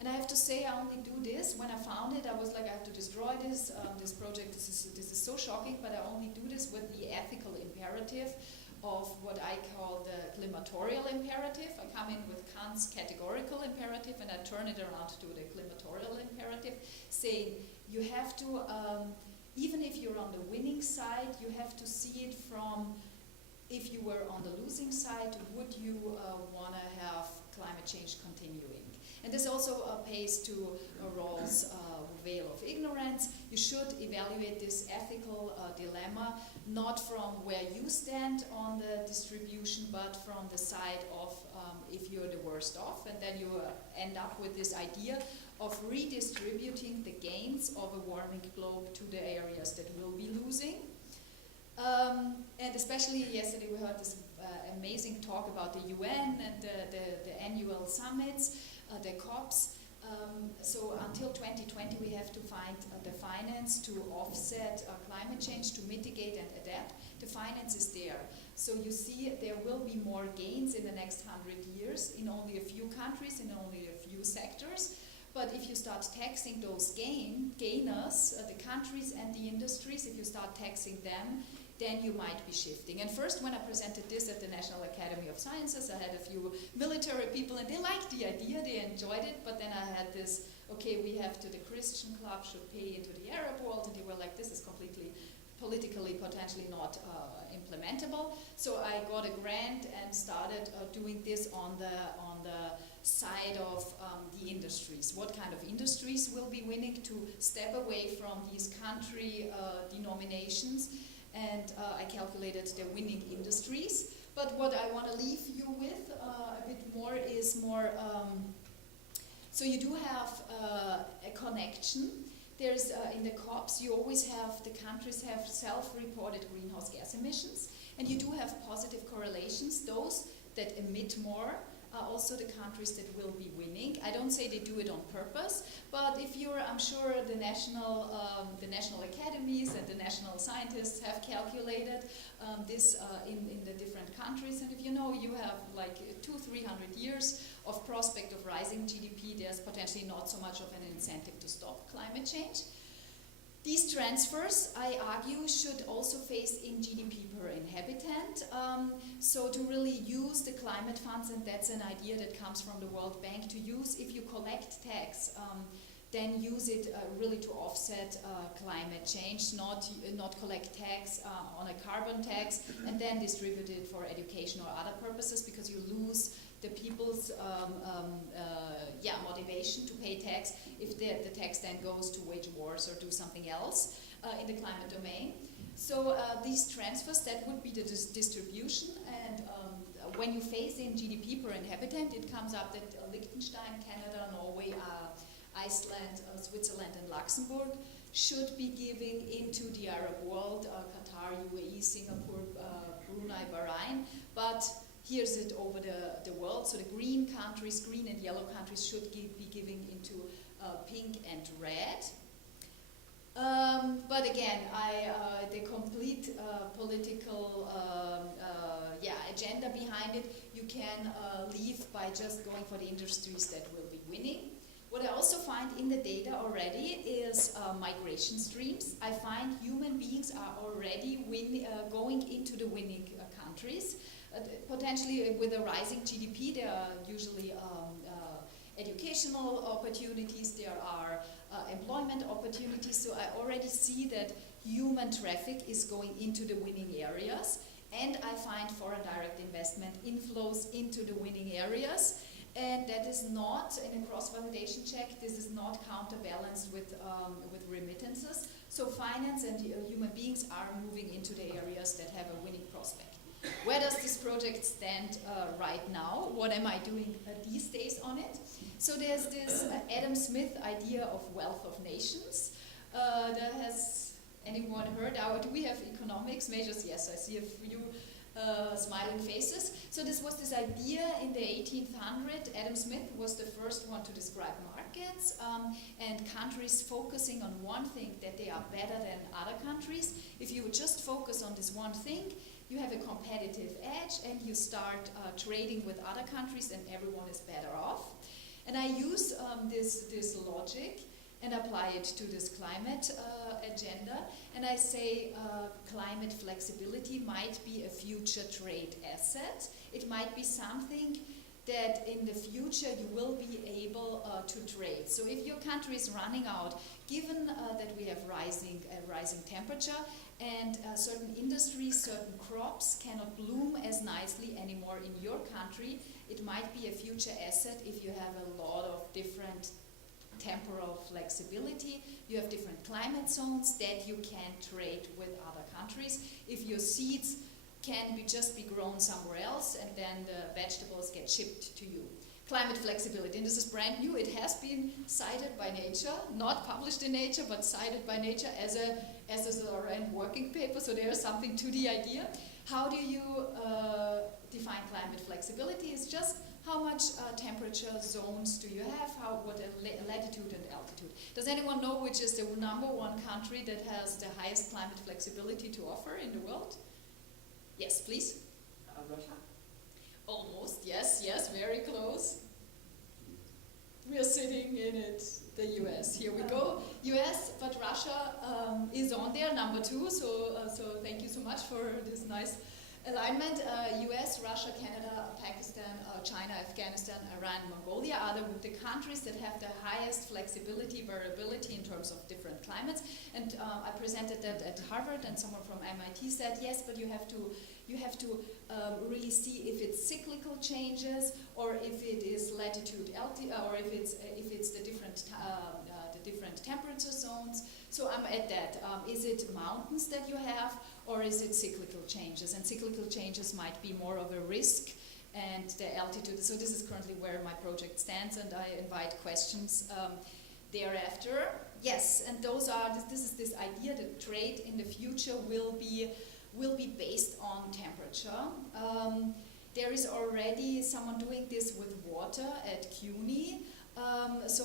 And I have to say, I only do this. When I found it, I was like, I have to destroy this project. This is so shocking, but I only do this with the ethical imperative of what I call the climatorial imperative. I come in with Kant's categorical imperative and I turn it around to the climatorial imperative, saying you have to, even if you're on the winning side, you have to see it from, if you were on the losing side, would you want to have climate change continuing? And this also pays to Rawls' veil of ignorance. You should evaluate this ethical dilemma dilemma, not from where you stand on the distribution, but from the side of if you're the worst off, and then you end up with this idea of redistributing the gains of a warming globe to the areas that will be losing. And especially yesterday we heard this amazing talk about the UN and the annual summits, the COPs. So until 2020 we have to find the finance to offset climate change, to mitigate and adapt. The finance is there. So you see there will be more gains in the next 100 years in only a few countries, in only a few sectors. But if you start taxing those gainers, the countries and the industries, if you start taxing them, then you might be shifting. And first, when I presented this at the National Academy of Sciences, I had a few military people, and they liked the idea, they enjoyed it, but then I had this, okay, we have to, the Christian club should pay into the Arab world, and they were like, this is completely politically potentially not implementable. So I got a grant and started doing this on the side of the industries. What kind of industries will be winning to step away from these country denominations? And I calculated the winning industries. But what I want to leave you with a bit more is more, so you do have a connection. There's, in the COPs, you always have, the countries have self-reported greenhouse gas emissions, and you do have positive correlations. Those that emit more are also the countries that will be winning. I don't say they do it on purpose, but if you're, I'm sure the national academies and the national scientists have calculated this in the different countries, and if you know you have like 200-300 years of prospect of rising GDP, there's potentially not so much of an incentive to stop climate change. These transfers, I argue, should also face in GDP per inhabitant. So to really use the climate funds, and that's an idea that comes from the World Bank, to use, if you collect tax, then use it really to offset climate change, not collect tax on a carbon tax and then distribute it for education or other purposes, because you lose the people's motivation to pay tax if the tax then goes to wage wars or do something else in the climate domain. So these transfers, that would be the distribution, and when you face in GDP per inhabitant, it comes up that Liechtenstein, Canada, Norway, Iceland, Switzerland and Luxembourg should be giving into the Arab world, Qatar, UAE, Singapore, Brunei, Bahrain, but here's it over the world. So the green countries, green and yellow countries, should be giving into pink and red. But again, the complete political agenda behind it, you can leave by just going for the industries that will be winning. What I also find in the data already is migration streams. I find human beings are already going into the winning countries. Potentially with a rising GDP, there are usually educational opportunities, there are employment opportunities. So I already see that human traffic is going into the winning areas, and I find foreign direct investment inflows into the winning areas. And that is not, in a cross-validation check, this is not counterbalanced with remittances. So finance and human beings are moving into the areas that have a winning prospect. Where does this project stand right now? What am I doing these days on it? So there's this Adam Smith idea of wealth of nations. That has anyone heard? Do we have economics majors? Yes, I see a few smiling faces. So this was this idea in the 1800s. Adam Smith was the first one to describe markets and countries focusing on one thing, that they are better than other countries. If you just focus on this one thing, you have a competitive edge and you start trading with other countries and everyone is better off. And I use this logic and apply it to this climate agenda. And I say climate flexibility might be a future trade asset. It might be something that in the future you will be able to trade. So if your country is running out, given that we have rising temperature and certain industries, certain crops cannot bloom as nicely anymore in your country, it might be a future asset if you have a lot of different temporal flexibility. You have different climate zones that you can trade with other countries. if your seeds can just be grown somewhere else and then the vegetables get shipped to you. Climate flexibility, and this is brand new. It has been cited by Nature, not published in Nature, but cited by Nature as a working paper, so there's something to the idea. How do you define climate flexibility? It's just how much temperature zones do you have, what latitude and altitude. Does anyone know which is the #1 country that has the highest climate flexibility to offer in the world? Yes, please. Russia? Almost, yes, very close. We are sitting in it, the US. Here we go. US, but Russia is on there, #2, so thank you so much for this nice alignment. US, Russia, Canada, Pakistan, China, Afghanistan, Iran, Mongolia are the countries that have the highest flexibility, variability in terms of different climates. And I presented that at Harvard, and someone from MIT said, yes, but you have to really see if it's cyclical changes, or if it is latitude, altitude, or if it's the different temperature zones. So I'm at that. Is it mountains that you have, or is it cyclical changes? And cyclical changes might be more of a risk, and the altitude. So this is currently where my project stands, and I invite questions thereafter. Yes, and this is this idea that trade in the future will be based on temperature. There is already someone doing this with water at CUNY. So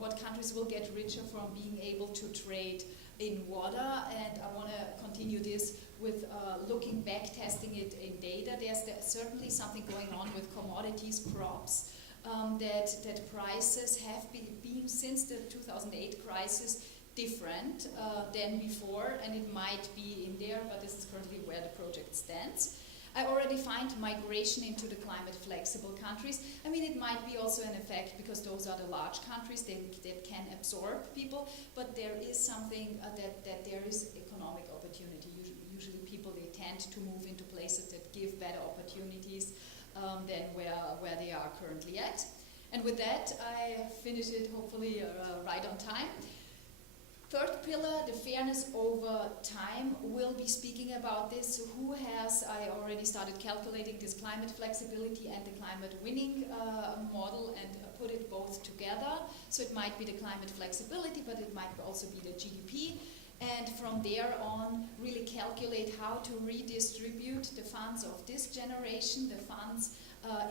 what countries will get richer from being able to trade in water, and I want to continue this with looking back, testing it in data. There's certainly something going on with commodities, crops, that prices have been since the 2008 crisis different than before, and it might be in there, but this is currently where the project stands. I already find migration into the climate flexible countries. I mean, it might be also an effect because those are the large countries that can absorb people, but there is something that there is economic opportunity. Usually people, they tend to move into places that give better opportunities than where they are currently at. And with that, I finish it hopefully right on time. Third pillar, the fairness over time. We'll be speaking about this. I already started calculating this climate flexibility and the climate winning model and put it both together. So it might be the climate flexibility, but it might also be the GDP. And from there on, really calculate how to redistribute the funds of this generation, the funds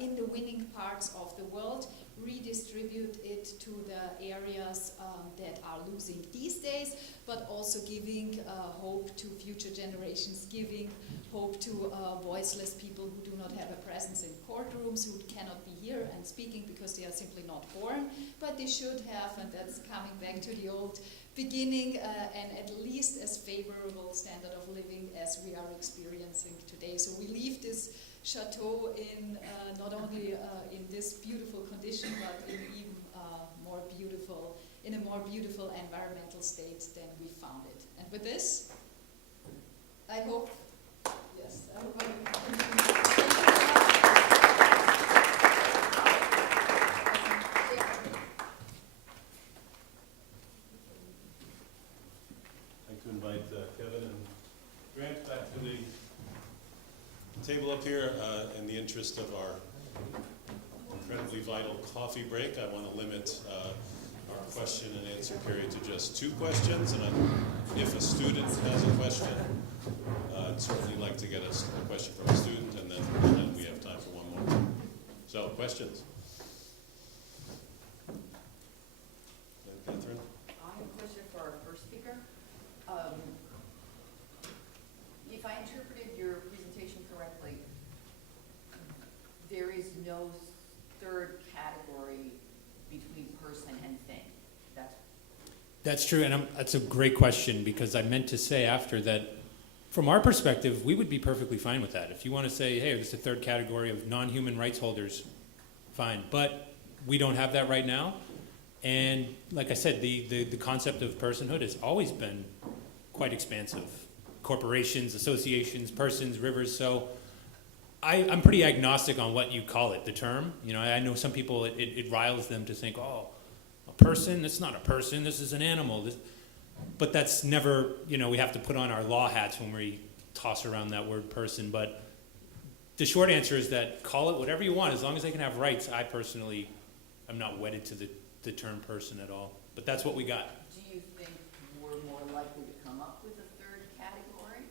in the winning parts of the world, redistribute it to the areas that are losing these days, but also giving hope to future generations, giving hope to voiceless people who do not have a presence in courtrooms, who cannot be here and speaking because they are simply not born, but they should have, and that's coming back to the old beginning, and at least as favorable standard of living as we are experiencing today. So we leave this chateau in not only in this beautiful condition, but in even in a more beautiful environmental state than we found it. And with this, I hope I I'd like to invite Kevin and Grant back to the table up here. In the interest of our incredibly vital coffee break, I want to limit our question and answer period to just 2 questions. And if a student has a question, I'd certainly like to get a question from a student, and then we have time for one more. So, questions? Catherine? I have a question for our first speaker. If I interpreted your presentation correctly, there is no third category between person and thing. That's true, and that's a great question, because I meant to say after that, from our perspective, we would be perfectly fine with that. If you want to say, hey, there's a third category of non-human rights holders, fine. But we don't have that right now. And like I said, the concept of personhood has always been quite expansive. Corporations, associations, persons, rivers. So I'm pretty agnostic on what you call it, the term. You know, I know some people, it riles them to think, oh, a person, it's not a person, this is an animal. But that's never, you know, we have to put on our law hats when we toss around that word person, but the short answer is that call it whatever you want, as long as they can have rights. I personally am not wedded to the term person at all, but that's what we got. Do you think we're more likely to come up with a third category,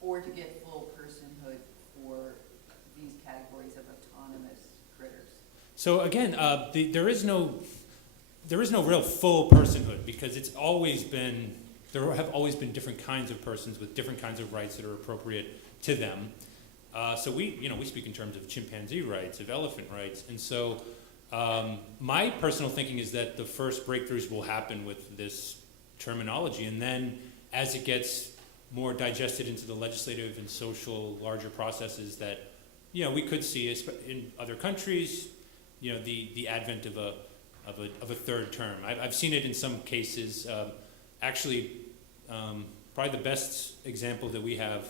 or to get full personhood for these categories of autonomous critters? So again, there is no real full personhood, because there have always been different kinds of persons with different kinds of rights that are appropriate to them. So we speak in terms of chimpanzee rights, of elephant rights, and so my personal thinking is that the first breakthroughs will happen with this terminology, and then as it gets more digested into the legislative and social larger processes that we could see in other countries, the advent of a third term. I've seen it in some cases. Actually, probably the best example that we have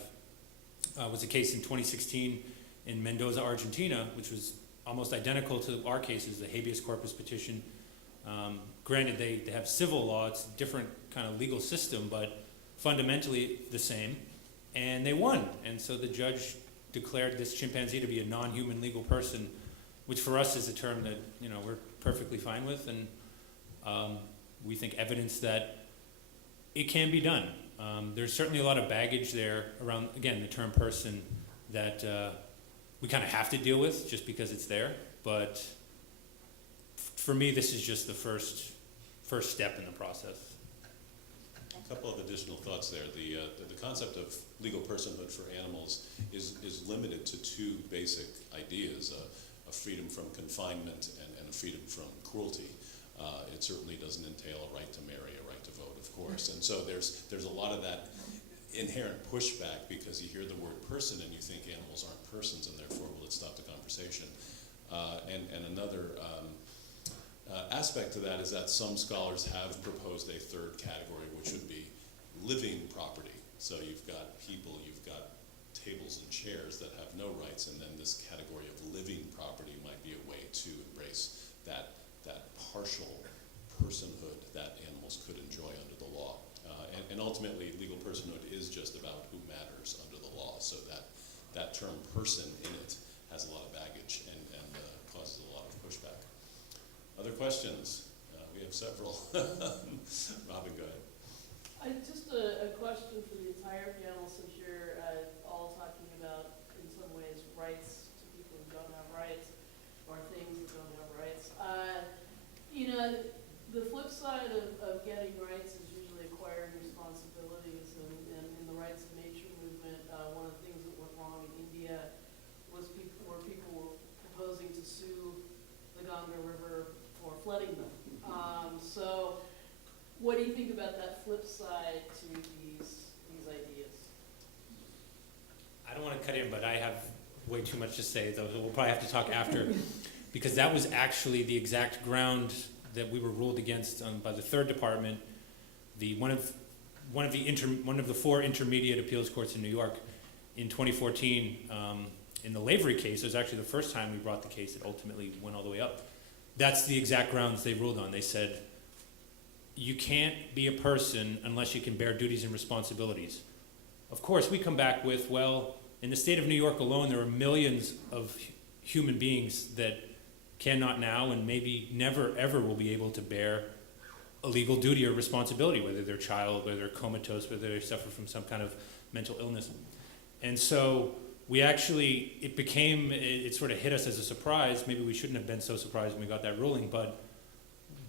was a case in 2016 in Mendoza, Argentina, which was almost identical to our cases, the habeas corpus petition. Granted, they have civil law, it's a different kind of legal system, but fundamentally the same. And they won. And so the judge declared this chimpanzee to be a non-human legal person, which for us is a term that we're perfectly fine with, and we think evidence that it can be done. There's certainly a lot of baggage there around, again, the term person that we kind of have to deal with just because it's there. But for me, this is just the first step in the process. A couple of additional thoughts there. The concept of legal personhood for animals is limited to two basic ideas, a freedom from confinement and a freedom from cruelty. It certainly doesn't entail a right to marry, a right to vote, of course. And so there's a lot of that inherent pushback because you hear the word person and you think animals aren't persons, and therefore will it stop the conversation. And another aspect to that is that some scholars have proposed a third category, which would be living property. So you've got people, you've got tables and chairs that have no rights, and then this category of living property might be a way to embrace that partial personhood that animals could enjoy under the law. And ultimately, legal personhood is just about who matters under the law, so that term person in it has a lot of baggage and causes a lot of pushback. Other questions? We have several. Robin, go ahead. Just a question for the entire panel, since you're all talking about, in some ways, rights to people who don't have rights, or things that don't have rights. The flip side of getting rights is usually acquiring responsibilities, and in the rights of nature movement, one of the things that went wrong in India was people were proposing to sue the Ganga River for flooding them. So what do you think about that flip side to these ideas? I don't want to cut in, but I have way too much to say, though we'll probably have to talk after, because that was actually the exact ground that we were ruled against by the third department, one of the four intermediate appeals courts in New York in 2014. In the Lavery case, it was actually the first time we brought the case. It ultimately went all the way up. That's the exact grounds they ruled on. They said, you can't be a person unless you can bear duties and responsibilities. Of course, we come back with, well, in the state of New York alone, there are millions of human beings that cannot now and maybe never ever will be able to bear a legal duty or responsibility, whether they're child, whether they're comatose, whether they suffer from some kind of mental illness. And so it sort of hit us as a surprise. Maybe we shouldn't have been so surprised when we got that ruling, but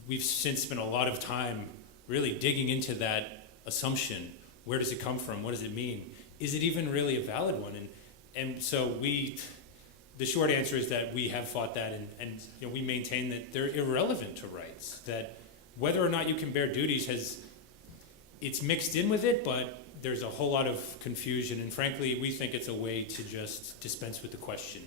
we've since spent a lot of time really digging into that assumption. Where does it come from? What does it mean? Is it even really a valid one? And so the short answer is that we have fought that, and we maintain that they're irrelevant to rights, that whether or not you can bear duties it's mixed in with it, but there's a whole lot of confusion, and frankly, we think it's a way to just dispense with the question.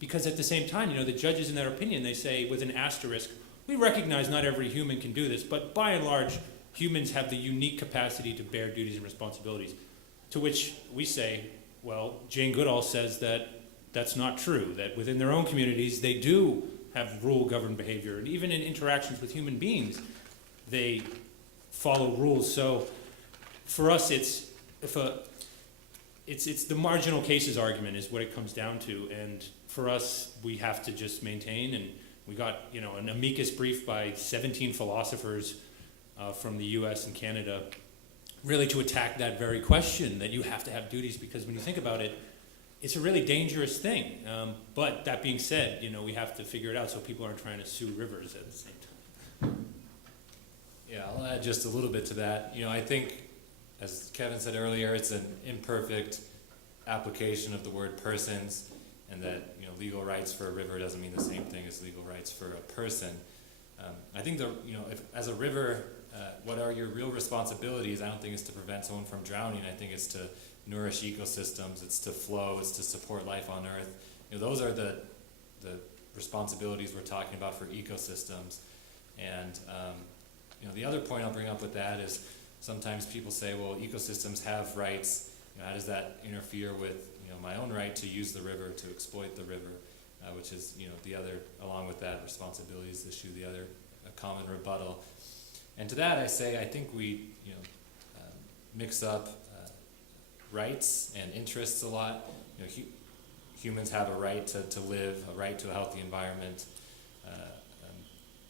Because at the same time, the judges in their opinion, they say with an asterisk, we recognize not every human can do this, but by and large, humans have the unique capacity to bear duties and responsibilities. To which we say, well, Jane Goodall says that that's not true, that within their own communities, they do have rule-governed behavior, and even in interactions with human beings, they follow rules. So for us, it's it's the marginal cases argument is what it comes down to, and for us, we have to just maintain, and we got, you know, an amicus brief by 17 philosophers from the US and Canada, really to attack that very question, that you have to have duties, because when you think about it, it's a really dangerous thing. But that being said, you know, we have to figure it out so people aren't trying to sue rivers at the same time. Yeah, I'll add just a little bit to that. You know, I think, as Kevin said earlier, it's an imperfect application of the word persons, and that, you know, legal rights for a river doesn't mean the same thing as legal rights for a person. I think you know, if, as a river, what are your real responsibilities? I don't think it's to prevent someone from drowning. I think it's to nourish ecosystems. It's to flow. It's to support life on Earth. You know, those are the responsibilities we're talking about for ecosystems. And you know, the other point I'll bring up with that is sometimes people say, well, ecosystems have rights. You know, how does that interfere with, you know, my own right to use the river, to exploit the river, which is, you know, the other, along with that responsibilities issue, the other common rebuttal. And to that I say, I think we, you know, mix up rights and interests a lot. You know, humans have a right to live, a right to a healthy environment.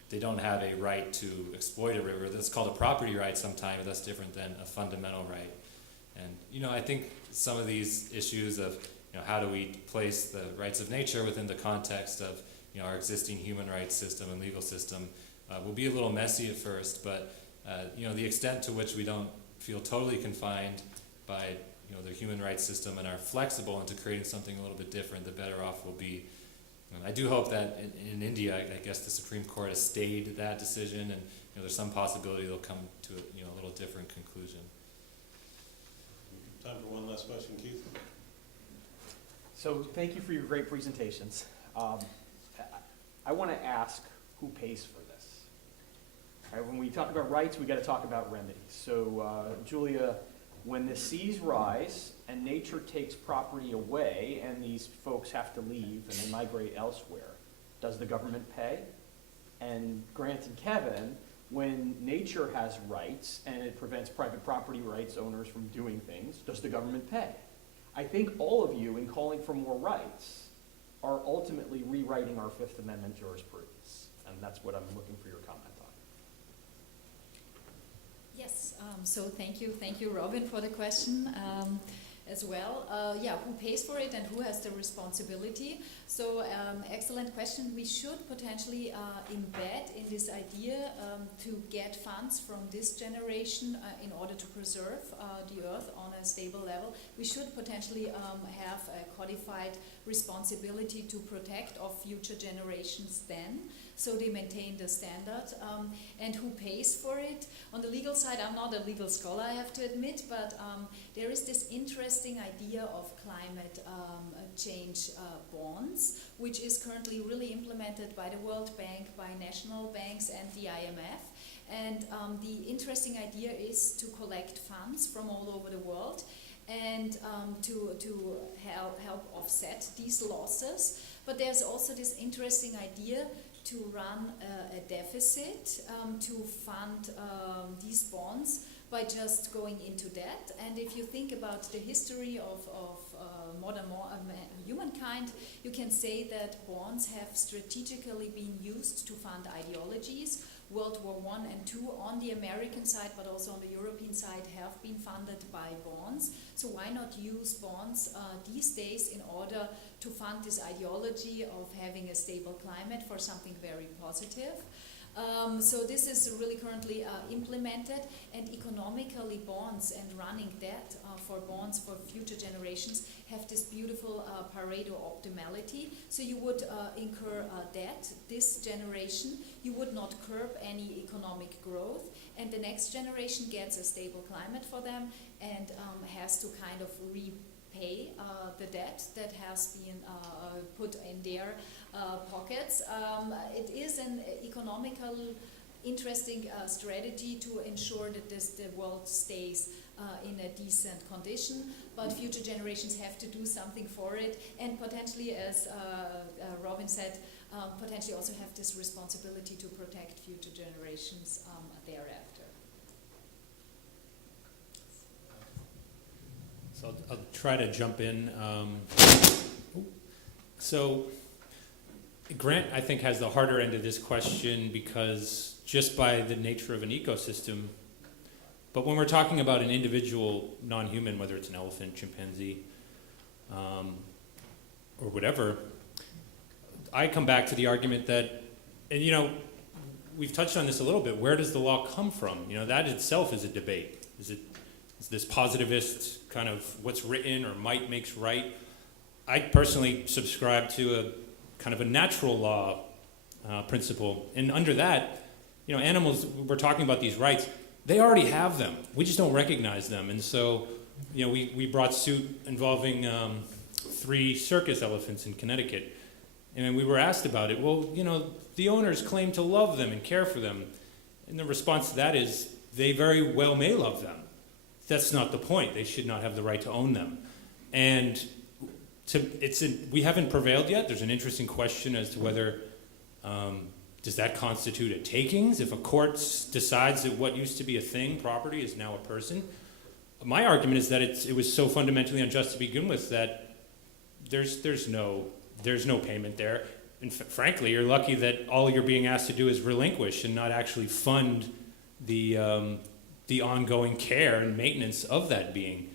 They don't have a right to exploit a river. That's called a property right sometimes, but that's different than a fundamental right. And, you know, I think some of these issues of, you know, how do we place the rights of nature within the context of, you know, our existing human rights system and legal system will be a little messy at first, but, you know, the extent to which we don't feel totally confined by, you know, the human rights system and are flexible into creating something a little bit different, the better off we'll be. I do hope that in India, I guess the Supreme Court has stayed that decision, and, you know, there's some possibility they'll come to a, you know, a little different conclusion. Time for one last question, Keith. So thank you for your great presentations. I want to ask, who pays for this? All right, when we talk about rights, we got to talk about remedies. So Julia, when the seas rise and nature takes property away and these folks have to leave and they migrate elsewhere, does the government pay? And Grant and Kevin, when nature has rights and it prevents private property rights owners from doing things, does the government pay? I think all of you, in calling for more rights, are ultimately rewriting our Fifth Amendment jurisprudence. And that's what I'm looking for your comment on. Yes, so thank you, Robin, for the question as well. Yeah, who pays for it and who has the responsibility? So excellent question. We should potentially embed in this idea to get funds from this generation in order to preserve the earth on a stable level. We should potentially have a codified responsibility to protect of future generations then, so they maintain the standard. And who pays for it? On the legal side, I'm not a legal scholar, I have to admit, but there is this interesting idea of climate change bonds, which is currently really implemented by the World Bank, by national banks and the IMF. And the interesting idea is to collect funds from all over the world and to help offset these losses. But there's also this interesting idea to run a deficit to fund these bonds by just going into debt. And if you think about the history of modern humankind, you can say that bonds have strategically been used to fund ideologies. World War I and II on the American side, but also on the European side, have been funded by bonds. So why not use bonds these days in order to fund this ideology of having a stable climate for something very positive? So this is really currently implemented, and economically bonds and running debt for bonds for future generations have this beautiful Pareto optimality. So you would incur debt this generation, you would not curb any economic growth, and the next generation gets a stable climate for them and has to kind of repay the debt that has been put in their pockets. It is an economical interesting strategy to ensure that the world stays in a decent condition, but future generations have to do something for it, and potentially, as Robin said, potentially also have this responsibility to protect future generations thereafter. So So I'll try to jump in. So Grant, I think, has the harder end of this question because just by the nature of an ecosystem, but when we're talking about an individual non-human, whether it's an elephant, chimpanzee, or whatever, I come back to the argument that, and you know, we've touched on this a little bit, where does the law come from? You know, that itself is a debate. Is this positivist kind of what's written or might makes right? I personally subscribe to a kind of a natural law principle. And under that, you know, animals, we're talking about these rights, they already have them. We just don't recognize them. And so, you know, we brought suit involving 3 circus elephants in Connecticut. And we were asked about it. Well, you know, the owners claim to love them and care for them. And the response to that is, they very well may love them. That's not the point. They should not have the right to own them. And we haven't prevailed yet. There's an interesting question as to whether, does that constitute a takings? If a court decides that what used to be a thing, property, is now a person. My argument is that it was so fundamentally unjust to begin with that there's no payment there. And frankly, you're lucky that all you're being asked to do is relinquish and not actually fund the ongoing care and maintenance of that being.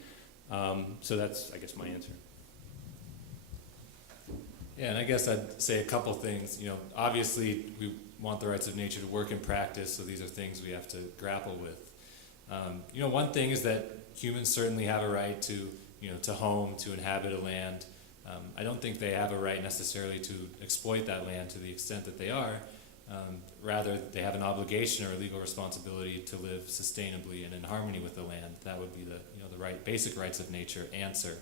So that's, I guess, my answer. Yeah, and I guess I'd say a couple things. You know, obviously we want the rights of nature to work in practice, so these are things we have to grapple with. You know, one thing is that humans certainly have a right to, you know, to home, to inhabit a land. I don't think they have a right necessarily to exploit that land to the extent that they are. Rather, they have an obligation or a legal responsibility to live sustainably and in harmony with the land. That would be the, you know, the right, basic rights of nature answer.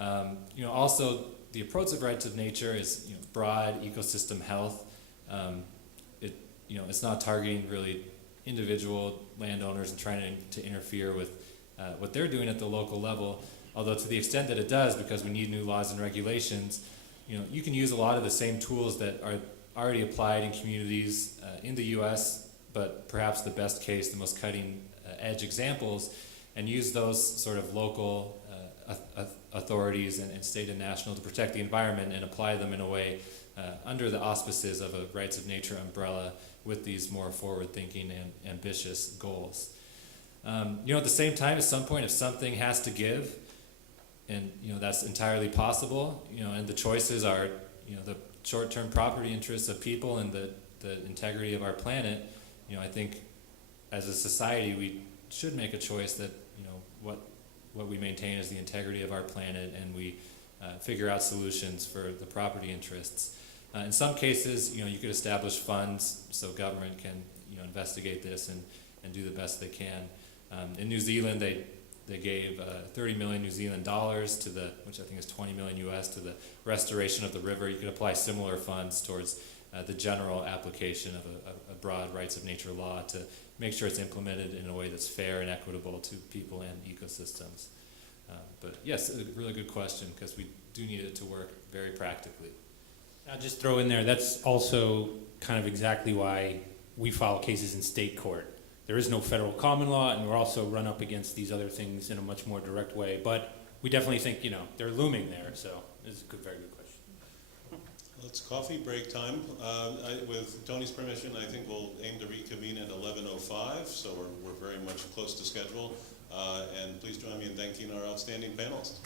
You know, also the approach of rights of nature is, you know, broad ecosystem health. You know, it's not targeting really individual landowners and trying to interfere with what they're doing at the local level. Although to the extent that it does, because we need new laws and regulations, you know, you can use a lot of the same tools that are already applied in communities in the U.S., but perhaps the best case, the most cutting edge examples, and use those sort of local authorities and state and national to protect the environment and apply them in a way under the auspices of a rights of nature umbrella with these more forward-thinking and ambitious goals. You know, at the same time, at some point, if something has to give, and you know that's entirely possible, you know, and the choices are, you know, the short-term property interests of people and the integrity of our planet, you know, I think as a society we should make a choice that, you know, what we maintain is the integrity of our planet, and we figure out solutions for the property interests. In some cases, you know, you could establish funds so government can, you know, investigate this and do the best they can. In New Zealand, they gave 30 million New Zealand dollars to which I think is 20 million US, to the restoration of the river. You could apply similar funds towards the general application of a broad rights of nature law to make sure it's implemented in a way that's fair and equitable to people and ecosystems. But yes, a really good question, because we do need it to work very practically. I'll just throw in there, that's also kind of exactly why we file cases in state court. There is no federal common law, and we're also run up against these other things in a much more direct way. But we definitely think, you know, they're looming there. So it's a very good question. Well, it's coffee break time. With Tony's permission, I think we'll aim to reconvene at 11:05. So we're very much close to schedule. And please join me in thanking our outstanding panelists.